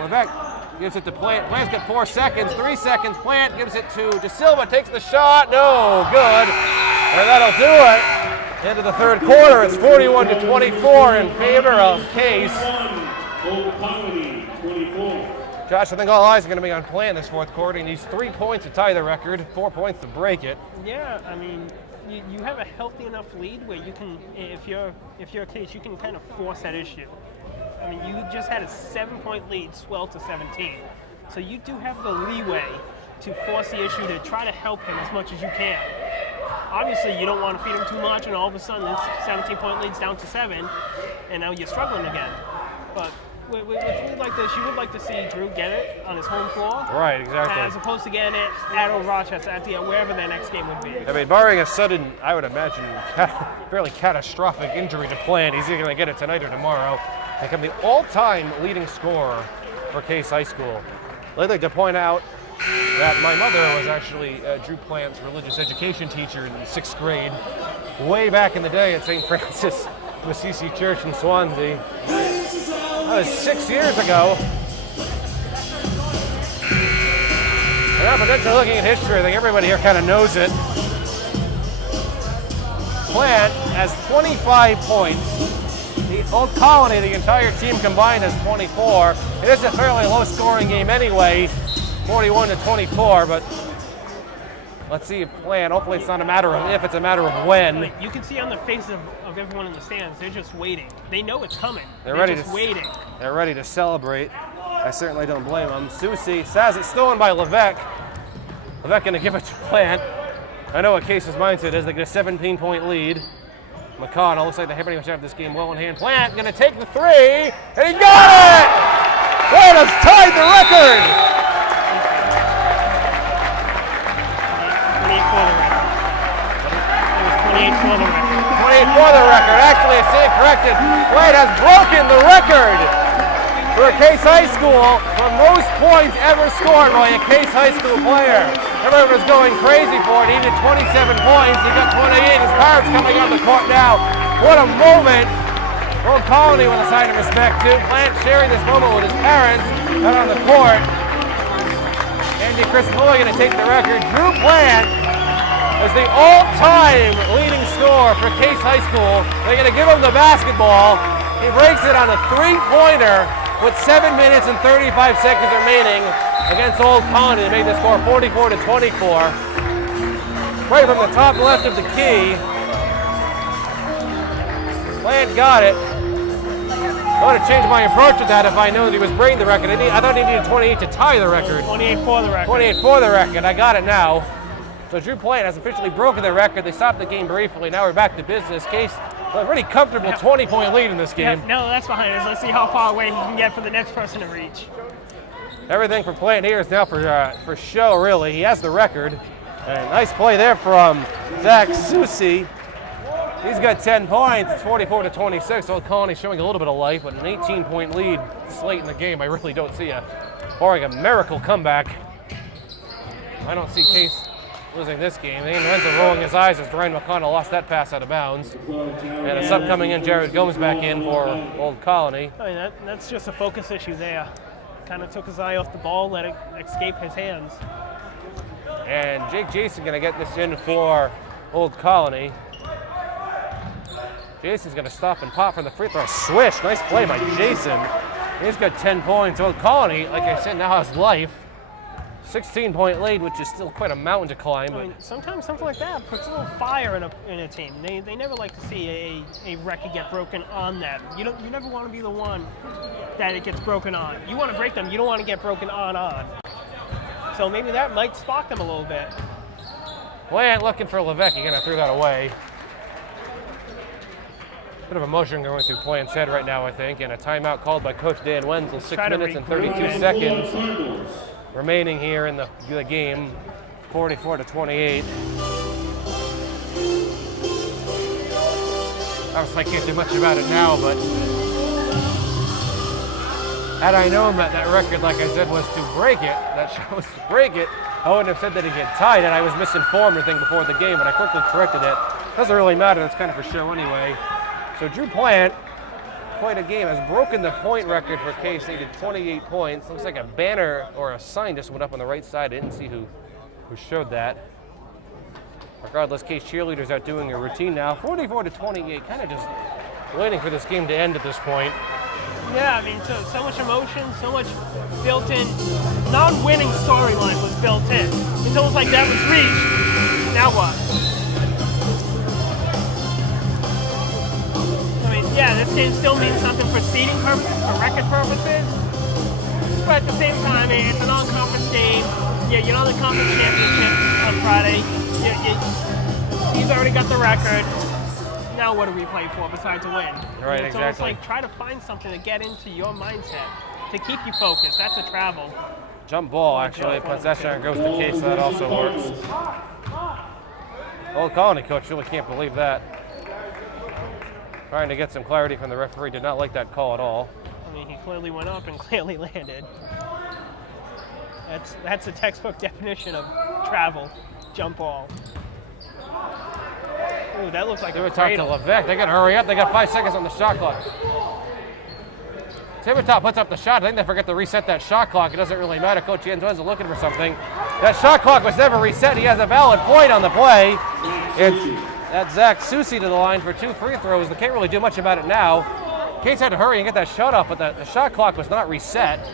Levesque gives it to Plante. Plante's got 4 seconds, 3 seconds. Plante gives it to De Silva, takes the shot. No, good. And that'll do it. Into the third quarter, it's 41-24 in favor of Case. Josh, I think all eyes are going to be on Plante this fourth quarter. He needs 3 points to tie the record, 4 points to break it. Yeah, I mean, you have a healthy enough lead where you can, if you're Case, you can kind of force that issue. I mean, you just had a 7-point lead swell to 17. So you do have the leeway to force the issue to try to help him as much as you can. Obviously, you don't want to feed him too much, and all of a sudden, this 17-point lead's down to 7, and now you're struggling again. But with a lead like this, you would like to see Drew get it on his home floor. Right, exactly. As opposed to getting it at Old Rochester, at wherever their next game would be. I mean, barring a sudden, I would imagine, fairly catastrophic injury to Plante, he's either going to get it tonight or tomorrow. Become the all-time leading scorer for Case High School. I'd like to point out that my mother was actually Drew Plante's religious education teacher in 6th grade, way back in the day at St. Francis of Assisi Church in Swansea. That was 6 years ago. And now, potentially looking at history, I think everybody here kind of knows it. Plante has 25 points. The Old Colony, the entire team combined, has 24. It is a fairly low-scoring game anyway, 41-24, but let's see if Plante, hopefully it's not a matter of if, it's a matter of when. You can see on the faces of everyone in the stands, they're just waiting. They know it's coming. They're ready just waiting. They're ready to celebrate. I certainly don't blame them. Susie has it stolen by Levesque. Levesque going to give it to Plante. I know what Case's mindset is. They get a 17-point lead. McConnell, looks like they pretty much have this game well in hand. Plante going to take the three, and he got it! Plante has tied the record! 28 for the record. 28 for the record. Actually, I stand corrected. Plante has broken the record for Case High School for most points ever scored by a Case High School player. Everyone was going crazy for it. He needed 27 points. He got 28. His parents coming on the court now. What a moment. Old Colony with a sign of respect, too. Plante sharing this moment with his parents out on the court. Andy Chris Fuller going to take the record. Drew Plante is the all-time leading scorer for Case High School. They're going to give him the basketball. He breaks it on a three-pointer with 7 minutes and 35 seconds remaining against Old Colony to make the score 44-24. Right from the top left of the key. Plante got it. I would have changed my approach to that if I knew that he was breaking the record. I thought he needed 28 to tie the record. 28 for the record. 28 for the record. I got it now. So Drew Plante has officially broken the record. They stopped the game briefly. Now we're back to business. Case, a pretty comfortable 20-point lead in this game. Yeah, no, that's behind us. Let's see how far away he can get for the next person to reach. Everything for Plante here is now for show, really. He has the record. And nice play there from Zach Susi. He's got 10 points. It's 44-26. Old Colony showing a little bit of life, but an 18-point lead late in the game. I really don't see a miracle comeback. I don't see Case losing this game. Ian Wenzel rolling his eyes as Ryan McConnell lost that pass out of bounds. And a sub coming in, Jared Gomes back in for Old Colony. I mean, that's just a focus issue there. Kind of took his eye off the ball, let it escape his hands. And Jake Jason going to get this in for Old Colony. Jason's going to stop and pop for the free throw. Swish. Nice play by Jason. He's got 10 points. Old Colony, like I said, now has life. 16-point lead, which is still quite a mountain to climb. I mean, sometimes something like that puts a little fire in a team. They never like to see a record get broken on them. You never want to be the one that it gets broken on. You want to break them. You don't want to get broken on. So maybe that might spark them a little bit. Plante looking for Levesque. He kind of threw that away. Bit of emotion going through Plante's head right now, I think, and a timeout called by Coach Dan Wenzel. 6 minutes and 32 seconds remaining here in the game. 44-28. Obviously, I can't do much about it now, but had I known that record, like I said, was to break it, I wouldn't have said that he had tied it. I was misinformed, I think, before the game, but I quickly corrected it. Doesn't really matter. It's kind of for show anyway. So Drew Plante, quite a game, has broken the point record for K-State at 28 points. Looks like a banner or a sign just went up on the right side. I didn't see who showed that. Regardless, Case cheerleaders out doing a routine now. 44-28, kind of just waiting for this game to end at this point. Yeah, I mean, so much emotion, so much built-in, non-winning storyline was built in. It's almost like that was reached. Now what? Yeah, this game still means something for seeding purposes, for record purposes. But at the same time, it's a non-conference game. Yeah, you're on the conference championship on Friday. He's already got the record. Now what do we play for besides a win? Right, it's exactly. almost like try to find something to get into your mindset, to keep you focused. That's a travel. Jump ball, actually. Possession goes to Case, so that also works. Old Colony coach really can't believe that. Trying to get some clarity from the referee. Did not like that call at all. I mean, he clearly went up and clearly landed. That's a textbook definition of travel, jump ball. Ooh, that looks like a Talk to Levesque. They got to hurry up. They got 5 seconds on the shot clock. Tivitot puts up the shot. I think they forget to reset that shot clock. It doesn't really matter. Coach Jens is looking for something. That shot clock was never reset. He has a valid point on the play. That's Zach Susi to the line for 2 free throws. They can't really do much about it now. Case had to hurry and get that shot off, but the shot clock was not reset.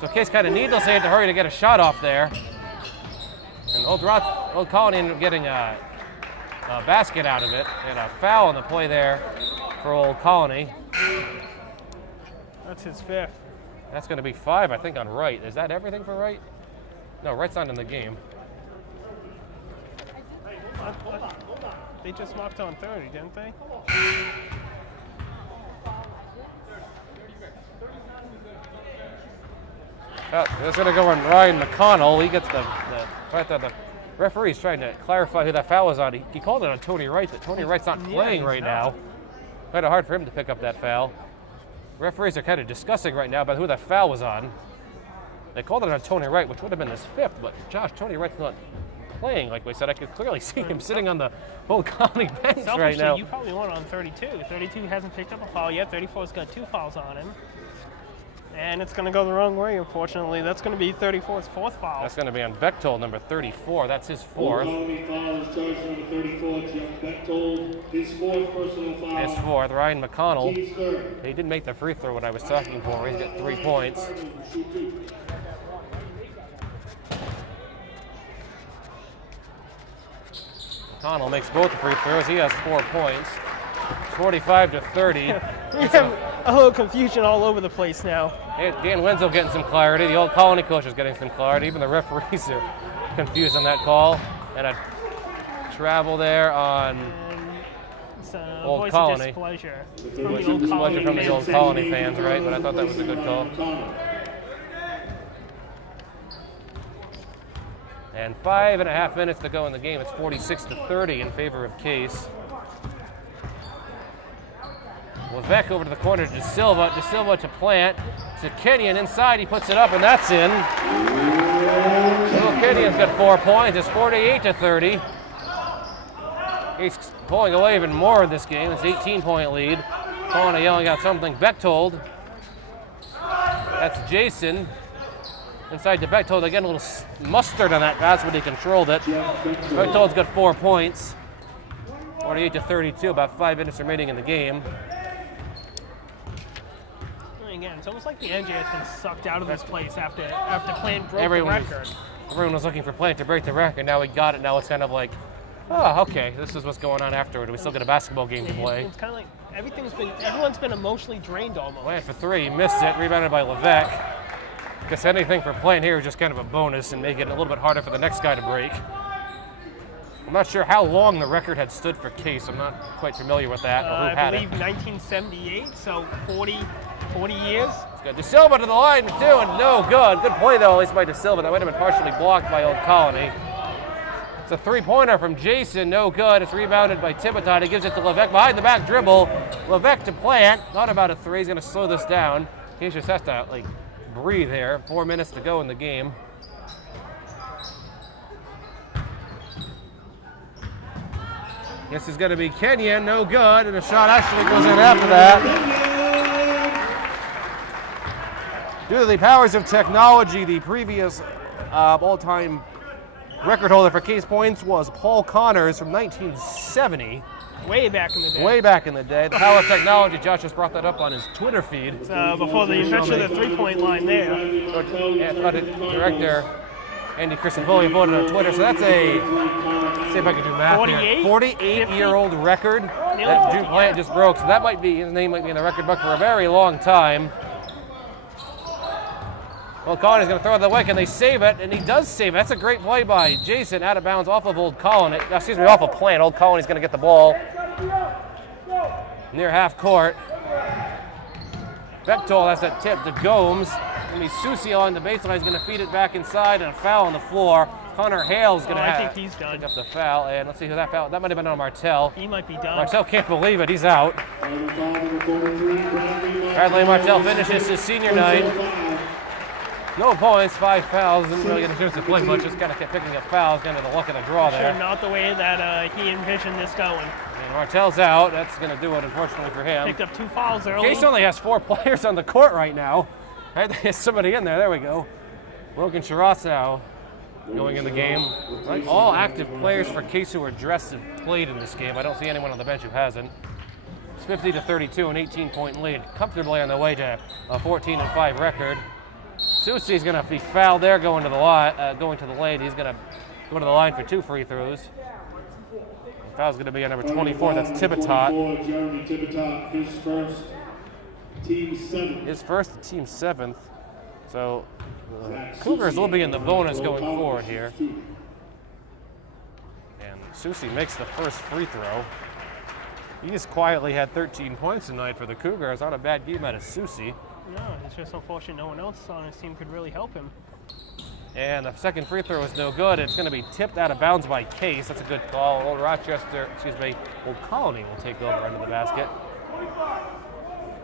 So Case kind of needlessly had to hurry to get a shot off there. And Old Colony ended up getting a basket out of it, and a foul on the play there for Old Colony. That's his 5th. That's going to be 5, I think, on Wright. Is that everything for Wright? No, Wright's not in the game. They just marked on 30, didn't they? That's going to go on Ryan McConnell. He gets the referee's trying to clarify who that foul was on. He called it on Tony Wright, but Tony Wright's not playing right now. Kind of hard for him to pick up that foul. Referees are kind of discussing right now about who that foul was on. They called it on Tony Wright, which would have been his 5th, but Josh, Tony Wright's not playing, like we said. I could clearly see him sitting on the Old Colony bench right now. You probably want on 32. 32 hasn't picked up a foul yet. 34's got 2 fouls on him. And it's going to go the wrong way, unfortunately. That's going to be 34's 4th foul. That's going to be on Bechtold, number 34. That's his 4th. Old Colony foul is charged number 34, Jeff Bechtold. His 4th personal foul. His 4th, Ryan McConnell. Team's 3rd. He did make the free throw, what I was talking for. He's got 3 points. McConnell makes both the free throws. He has 4 points. 45-30. We have a little confusion all over the place now. Dan Wenzel getting some clarity. The Old Colony coach is getting some clarity. Even the referees are confused on that call. And a travel there on Old Colony. Displeasure Displeasure from the Old Colony fans, right? But I thought that was a good call. And 5.5 minutes to go in the game. It's 46-30 in favor of Case. Levesque over to the corner to De Silva. De Silva to Plant. To Kenyon inside. He puts it up, and that's in. Little Kenyon's got 4 points. It's 48-30. He's pulling away even more in this game. It's 18-point lead. Colony yelling out something. Bechtold. That's Jason. Inside to Bechtold. Again, a little mustard on that pass, but he controlled it. Bechtold's got 4 points. 48-32. About 5 minutes remaining in the game. Again, it's almost like the NJ has been sucked out of this place after Plant broke the record. Everyone was looking for Plant to break the record. Now he got it. Now it's kind of like, oh, okay, this is what's going on afterward. We still got a basketball game to play. It's kind of like everyone's been emotionally drained almost. Plant for 3, he missed it. Rebounded by Levesque. Guess anything for Plant here is just kind of a bonus and make it a little bit harder for the next guy to break. I'm not sure how long the record had stood for Case. I'm not quite familiar with that, or who had it. I believe 1978, so 40 years. It's got De Silva to the line, too, and no good. Good play, though, at least by De Silva. That might have been partially blocked by Old Colony. It's a 3-pointer from Jason, no good. It's rebounded by Thibodeau. He gives it to Levesque behind the back dribble. Levesque to Plant. Not about a 3. He's going to slow this down. Case just has to, breathe here. 4 minutes to go in the game. This is going to be Kenyon, no good, and the shot actually goes in after that. Due to the powers of technology, the previous all-time record holder for Case points was Paul Connors from 1970. Way back in the day. Way back in the day. The power of technology, Josh just brought that up on his Twitter feed. Before the invention of the 3-point line there. Director Andy Crisanfolia put it on Twitter, so that's a, see if I can do math 48-year-old record that Drew Plante just broke. So that might be, his name might be in the record book for a very long time. Well, Colony's going to throw it away, and they save it, and he does save it. That's a great play by Jason, out of bounds off of Old Colony. Excuse me, off of Plant. Old Colony's going to get the ball near half court. Bechtold has that tip to Gomes. And Susi on the baseline is going to feed it back inside, and a foul on the floor. Connor Hale's going to I think he's done. pick up the foul, and let's see who that foul. That might have been on Martell. He might be done. Martell can't believe it. He's out. Bradley Martell finishes his senior night. No points, 5 fouls. Didn't really get a chance to play much. Just kind of kept picking up fouls. Kind of the luck of the draw there. Sure, not the way that he envisioned this going. And Martell's out. That's going to do it, unfortunately for him. Picked up 2 fouls early. Case only has 4 players on the court right now. There's somebody in there. There we go. Logan Chirassau going in the game. Like all active players for Case who are dressed have played in this game. I don't see anyone on the bench who hasn't. It's 50-32, an 18-point lead. Comfortably on the way to a 14-5 record. Susi's going to be fouled there going to the line. He's going to go to the line for 2 free throws. The foul's going to be on number 24. That's Thibodeau. Jeremy Thibodeau, his first. Team 7th. His first team 7th. So Cougars will be in the bonus going forward here. And Susi makes the first free throw. He just quietly had 13 points tonight for the Cougars. Not a bad game out of Susi. No, it's just unfortunate no one else on his team could really help him. And the second free throw is no good. It's going to be tipped out of bounds by Case. That's a good call. Old Colony will take over under the basket.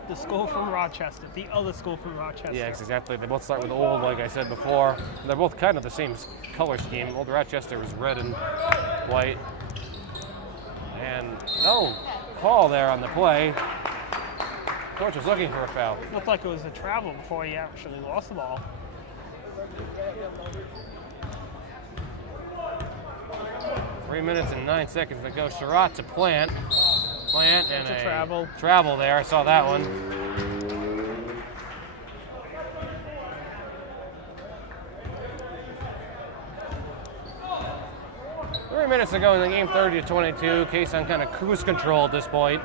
The school from Rochester, the other school from Rochester. Yeah, exactly. They both start with old, like I said before. They're both kind of the same color scheme. Old Rochester was red and white. And no call there on the play. Coach was looking for a foul. It looked like it was a travel before he actually lost the ball. Three minutes and 9 seconds to go. Sherratt to Plant. Plant and a travel. Travel there. I saw that one. Three minutes to go in the game, 30-22. Case on kind of cruise control at this point.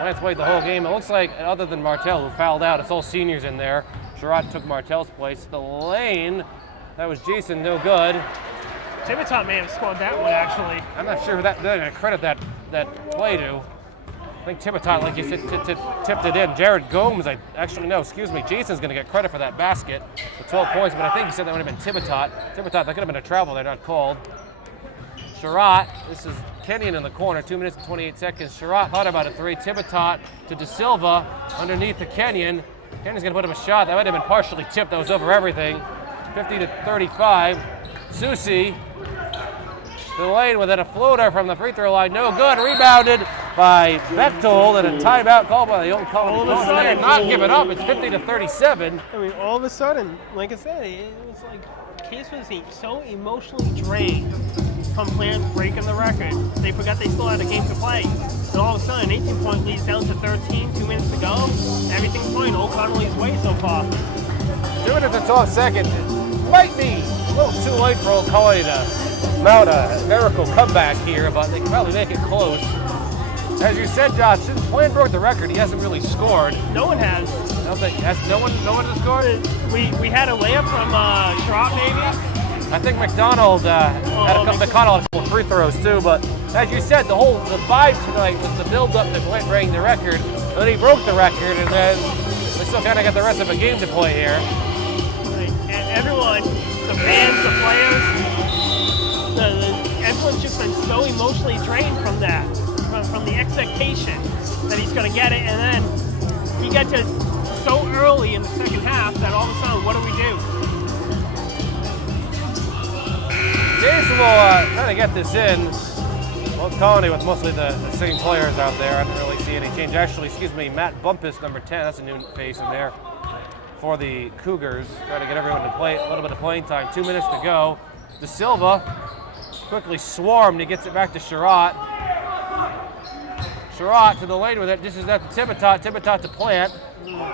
Plant's played the whole game. It looks like, other than Martell, who fouled out, it's all seniors in there. Sherratt took Martell's place. The lane, that was Jason, no good. Thibodeau may have scored that one, actually. I'm not sure who that, they're going to credit that play to. I think Tipitot, like you said, tipped it in. Jared Gomes, Jason's going to get credit for that basket for 12 points, but I think he said that would have been Tipitot. Tipitot, that could have been a travel, they're not called. Sherratt, this is Kenyon in the corner, 2 minutes and 28 seconds. Sherratt thought about a three. Tipitot to De Silva underneath the Kenyon. Kenyon's going to put up a shot. That might have been partially tipped. That was over everything. 50-35. Susi to the lane with a floater from the free throw line. No good. Rebounded by Bechtold, and a timeout called by the old Colony. All of a sudden, not give it up. It's 50-37. I mean, all of a sudden, like I said, it was like Case was so emotionally drained from breaking the record. They forgot they still had a game to play. And all of a sudden, 18-point lead's down to 13, 2 minutes to go. Everything's going Old Connolly's way so far. 2 minutes and 12 seconds. Might be a little too late for Old Colony to mount a miracle comeback here, but they can probably make it close. As you said, Josh, since Plante broke the record, he hasn't really scored. No one has. I don't think no one has scored. We had a layup from Schropp, maybe. I think McDonald had a couple of free throws too, but as you said, the vibe tonight was the build-up to Plante breaking the record, and then he broke the record, and then we still kind of got the rest of the game to play here. And everyone, the fans, the players, everyone's just been so emotionally drained from that, from the expectation that he's going to get it, and then he got to so early in the second half that all of a sudden, what do we do? Jason will try to get this in. Old Colony with mostly the same players out there. I didn't really see any change. Actually, Matt Bumpus, number 10, that's a new face in there for the Cougars. Trying to get everyone to play a little bit of playing time. 2 minutes to go. De Silva quickly swarmed. He gets it back to Sherratt. Sherratt to the lane with it. This is not to Tipitot. Tipitot to Plante.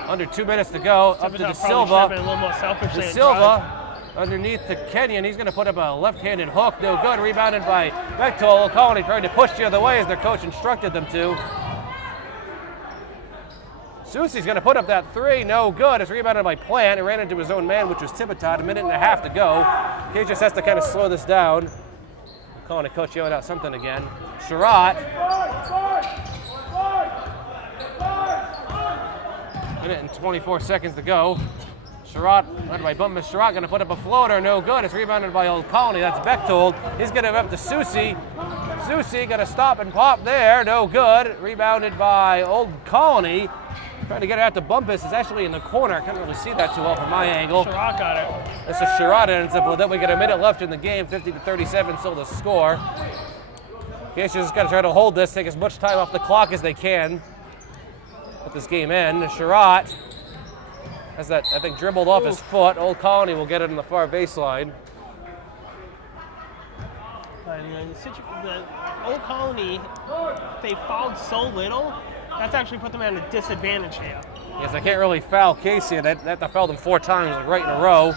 Under 2 minutes to go. Up to De Silva. De Silva underneath to Kenyon. He's going to put up a left-handed hook. No good. Rebounded by Bechtold. Colony trying to push the other way as their coach instructed them to. Susi's going to put up that three. No good. It's rebounded by Plante. It ran into his own man, which was Tipitot. A minute and a half to go. He just has to kind of slow this down. Colony coach yelling out something again. Sherratt. Minute and 24 seconds to go. Sherratt, run by Bumpus. Sherratt going to put up a floater. No good. It's rebounded by Old Colony. That's Bechtold. He's going to up to Susi. Susi going to stop and pop there. No good. Rebounded by Old Colony. Trying to get it out to Bumpus. It's actually in the corner. I can't really see that too well from my angle. Sherratt got it. This is Sherratt ends up with it. We get a minute left in the game. 50-37 still to score. Case just got to try to hold this, take as much time off the clock as they can. Let this game end. Sherratt has that, I think, dribbled off his foot. Old Colony will get it on the far baseline. The Old Colony, they fouled so little, that's actually put them at a disadvantage here. Yes, I can't really foul Casey. They fouled him 4 times like right in a row.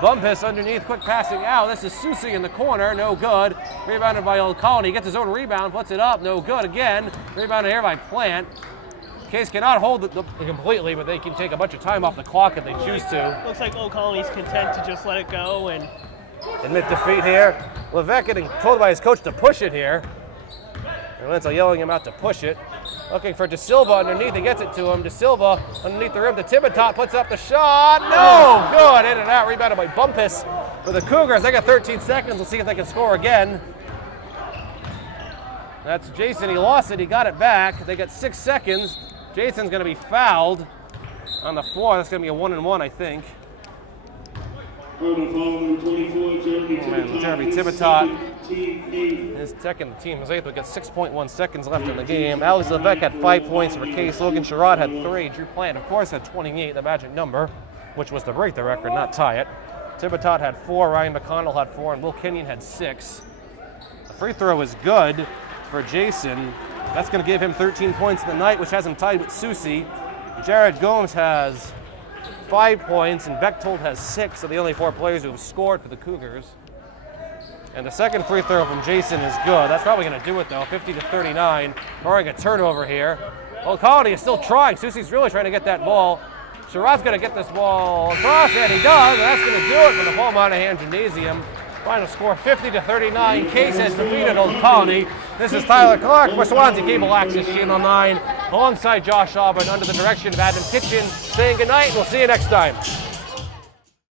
Bumpus underneath, quick passing out. This is Susi in the corner, no good. Rebounded by Old Colony. Gets his own rebound, puts it up, no good again. Rebounded here by Plante. Case cannot hold it completely, but they can take a bunch of time off the clock if they choose to. Looks like Old Colony's content to just let it go and admit defeat here. Levesque getting told by his coach to push it here. And Lindsay yelling him out to push it. Looking for De Silva underneath. He gets it to him. De Silva underneath the rim to Tipitot. Puts up the shot. No! Good. In and out. Rebounded by Bumpus for the Cougars. They got 13 seconds. We'll see if they can score again. That's Jason. He lost it. He got it back. They got 6 seconds. Jason's going to be fouled on the floor. That's going to be a 1-and-1, I think. Jeremy Tipitot is second. The team is eighth. We got 6.1 seconds left in the game. Alex Levesque had 5 points for Case. Logan Sherratt had 3. Drew Plante, of course, had 28, the magic number, which was to break the record, not tie it. Tipitot had 4. Ryan McConnell had 4, and Will Kenyon had 6. The free throw is good for Jason. That's going to give him 13 points in the night, which has him tied with Susi. Jared Gomes has 5 points, and Bechtold has 6, so the only 4 players who have scored for the Cougars. And the second free throw from Jason is good. That's probably going to do it, though, 50-39. Barring a turnover here. Old Colony is still trying. Susi's really trying to get that ball. Sherratt's going to get this ball across, and he does, and that's going to do it for the Monahan Gymnasium. Final score 50-39. Case has defeated Old Colony This is Tyler Clark for Swansea Cable Access Channel 9, alongside Josh Auburn under the direction of Adam Kitchen, saying goodnight. We'll see you next time.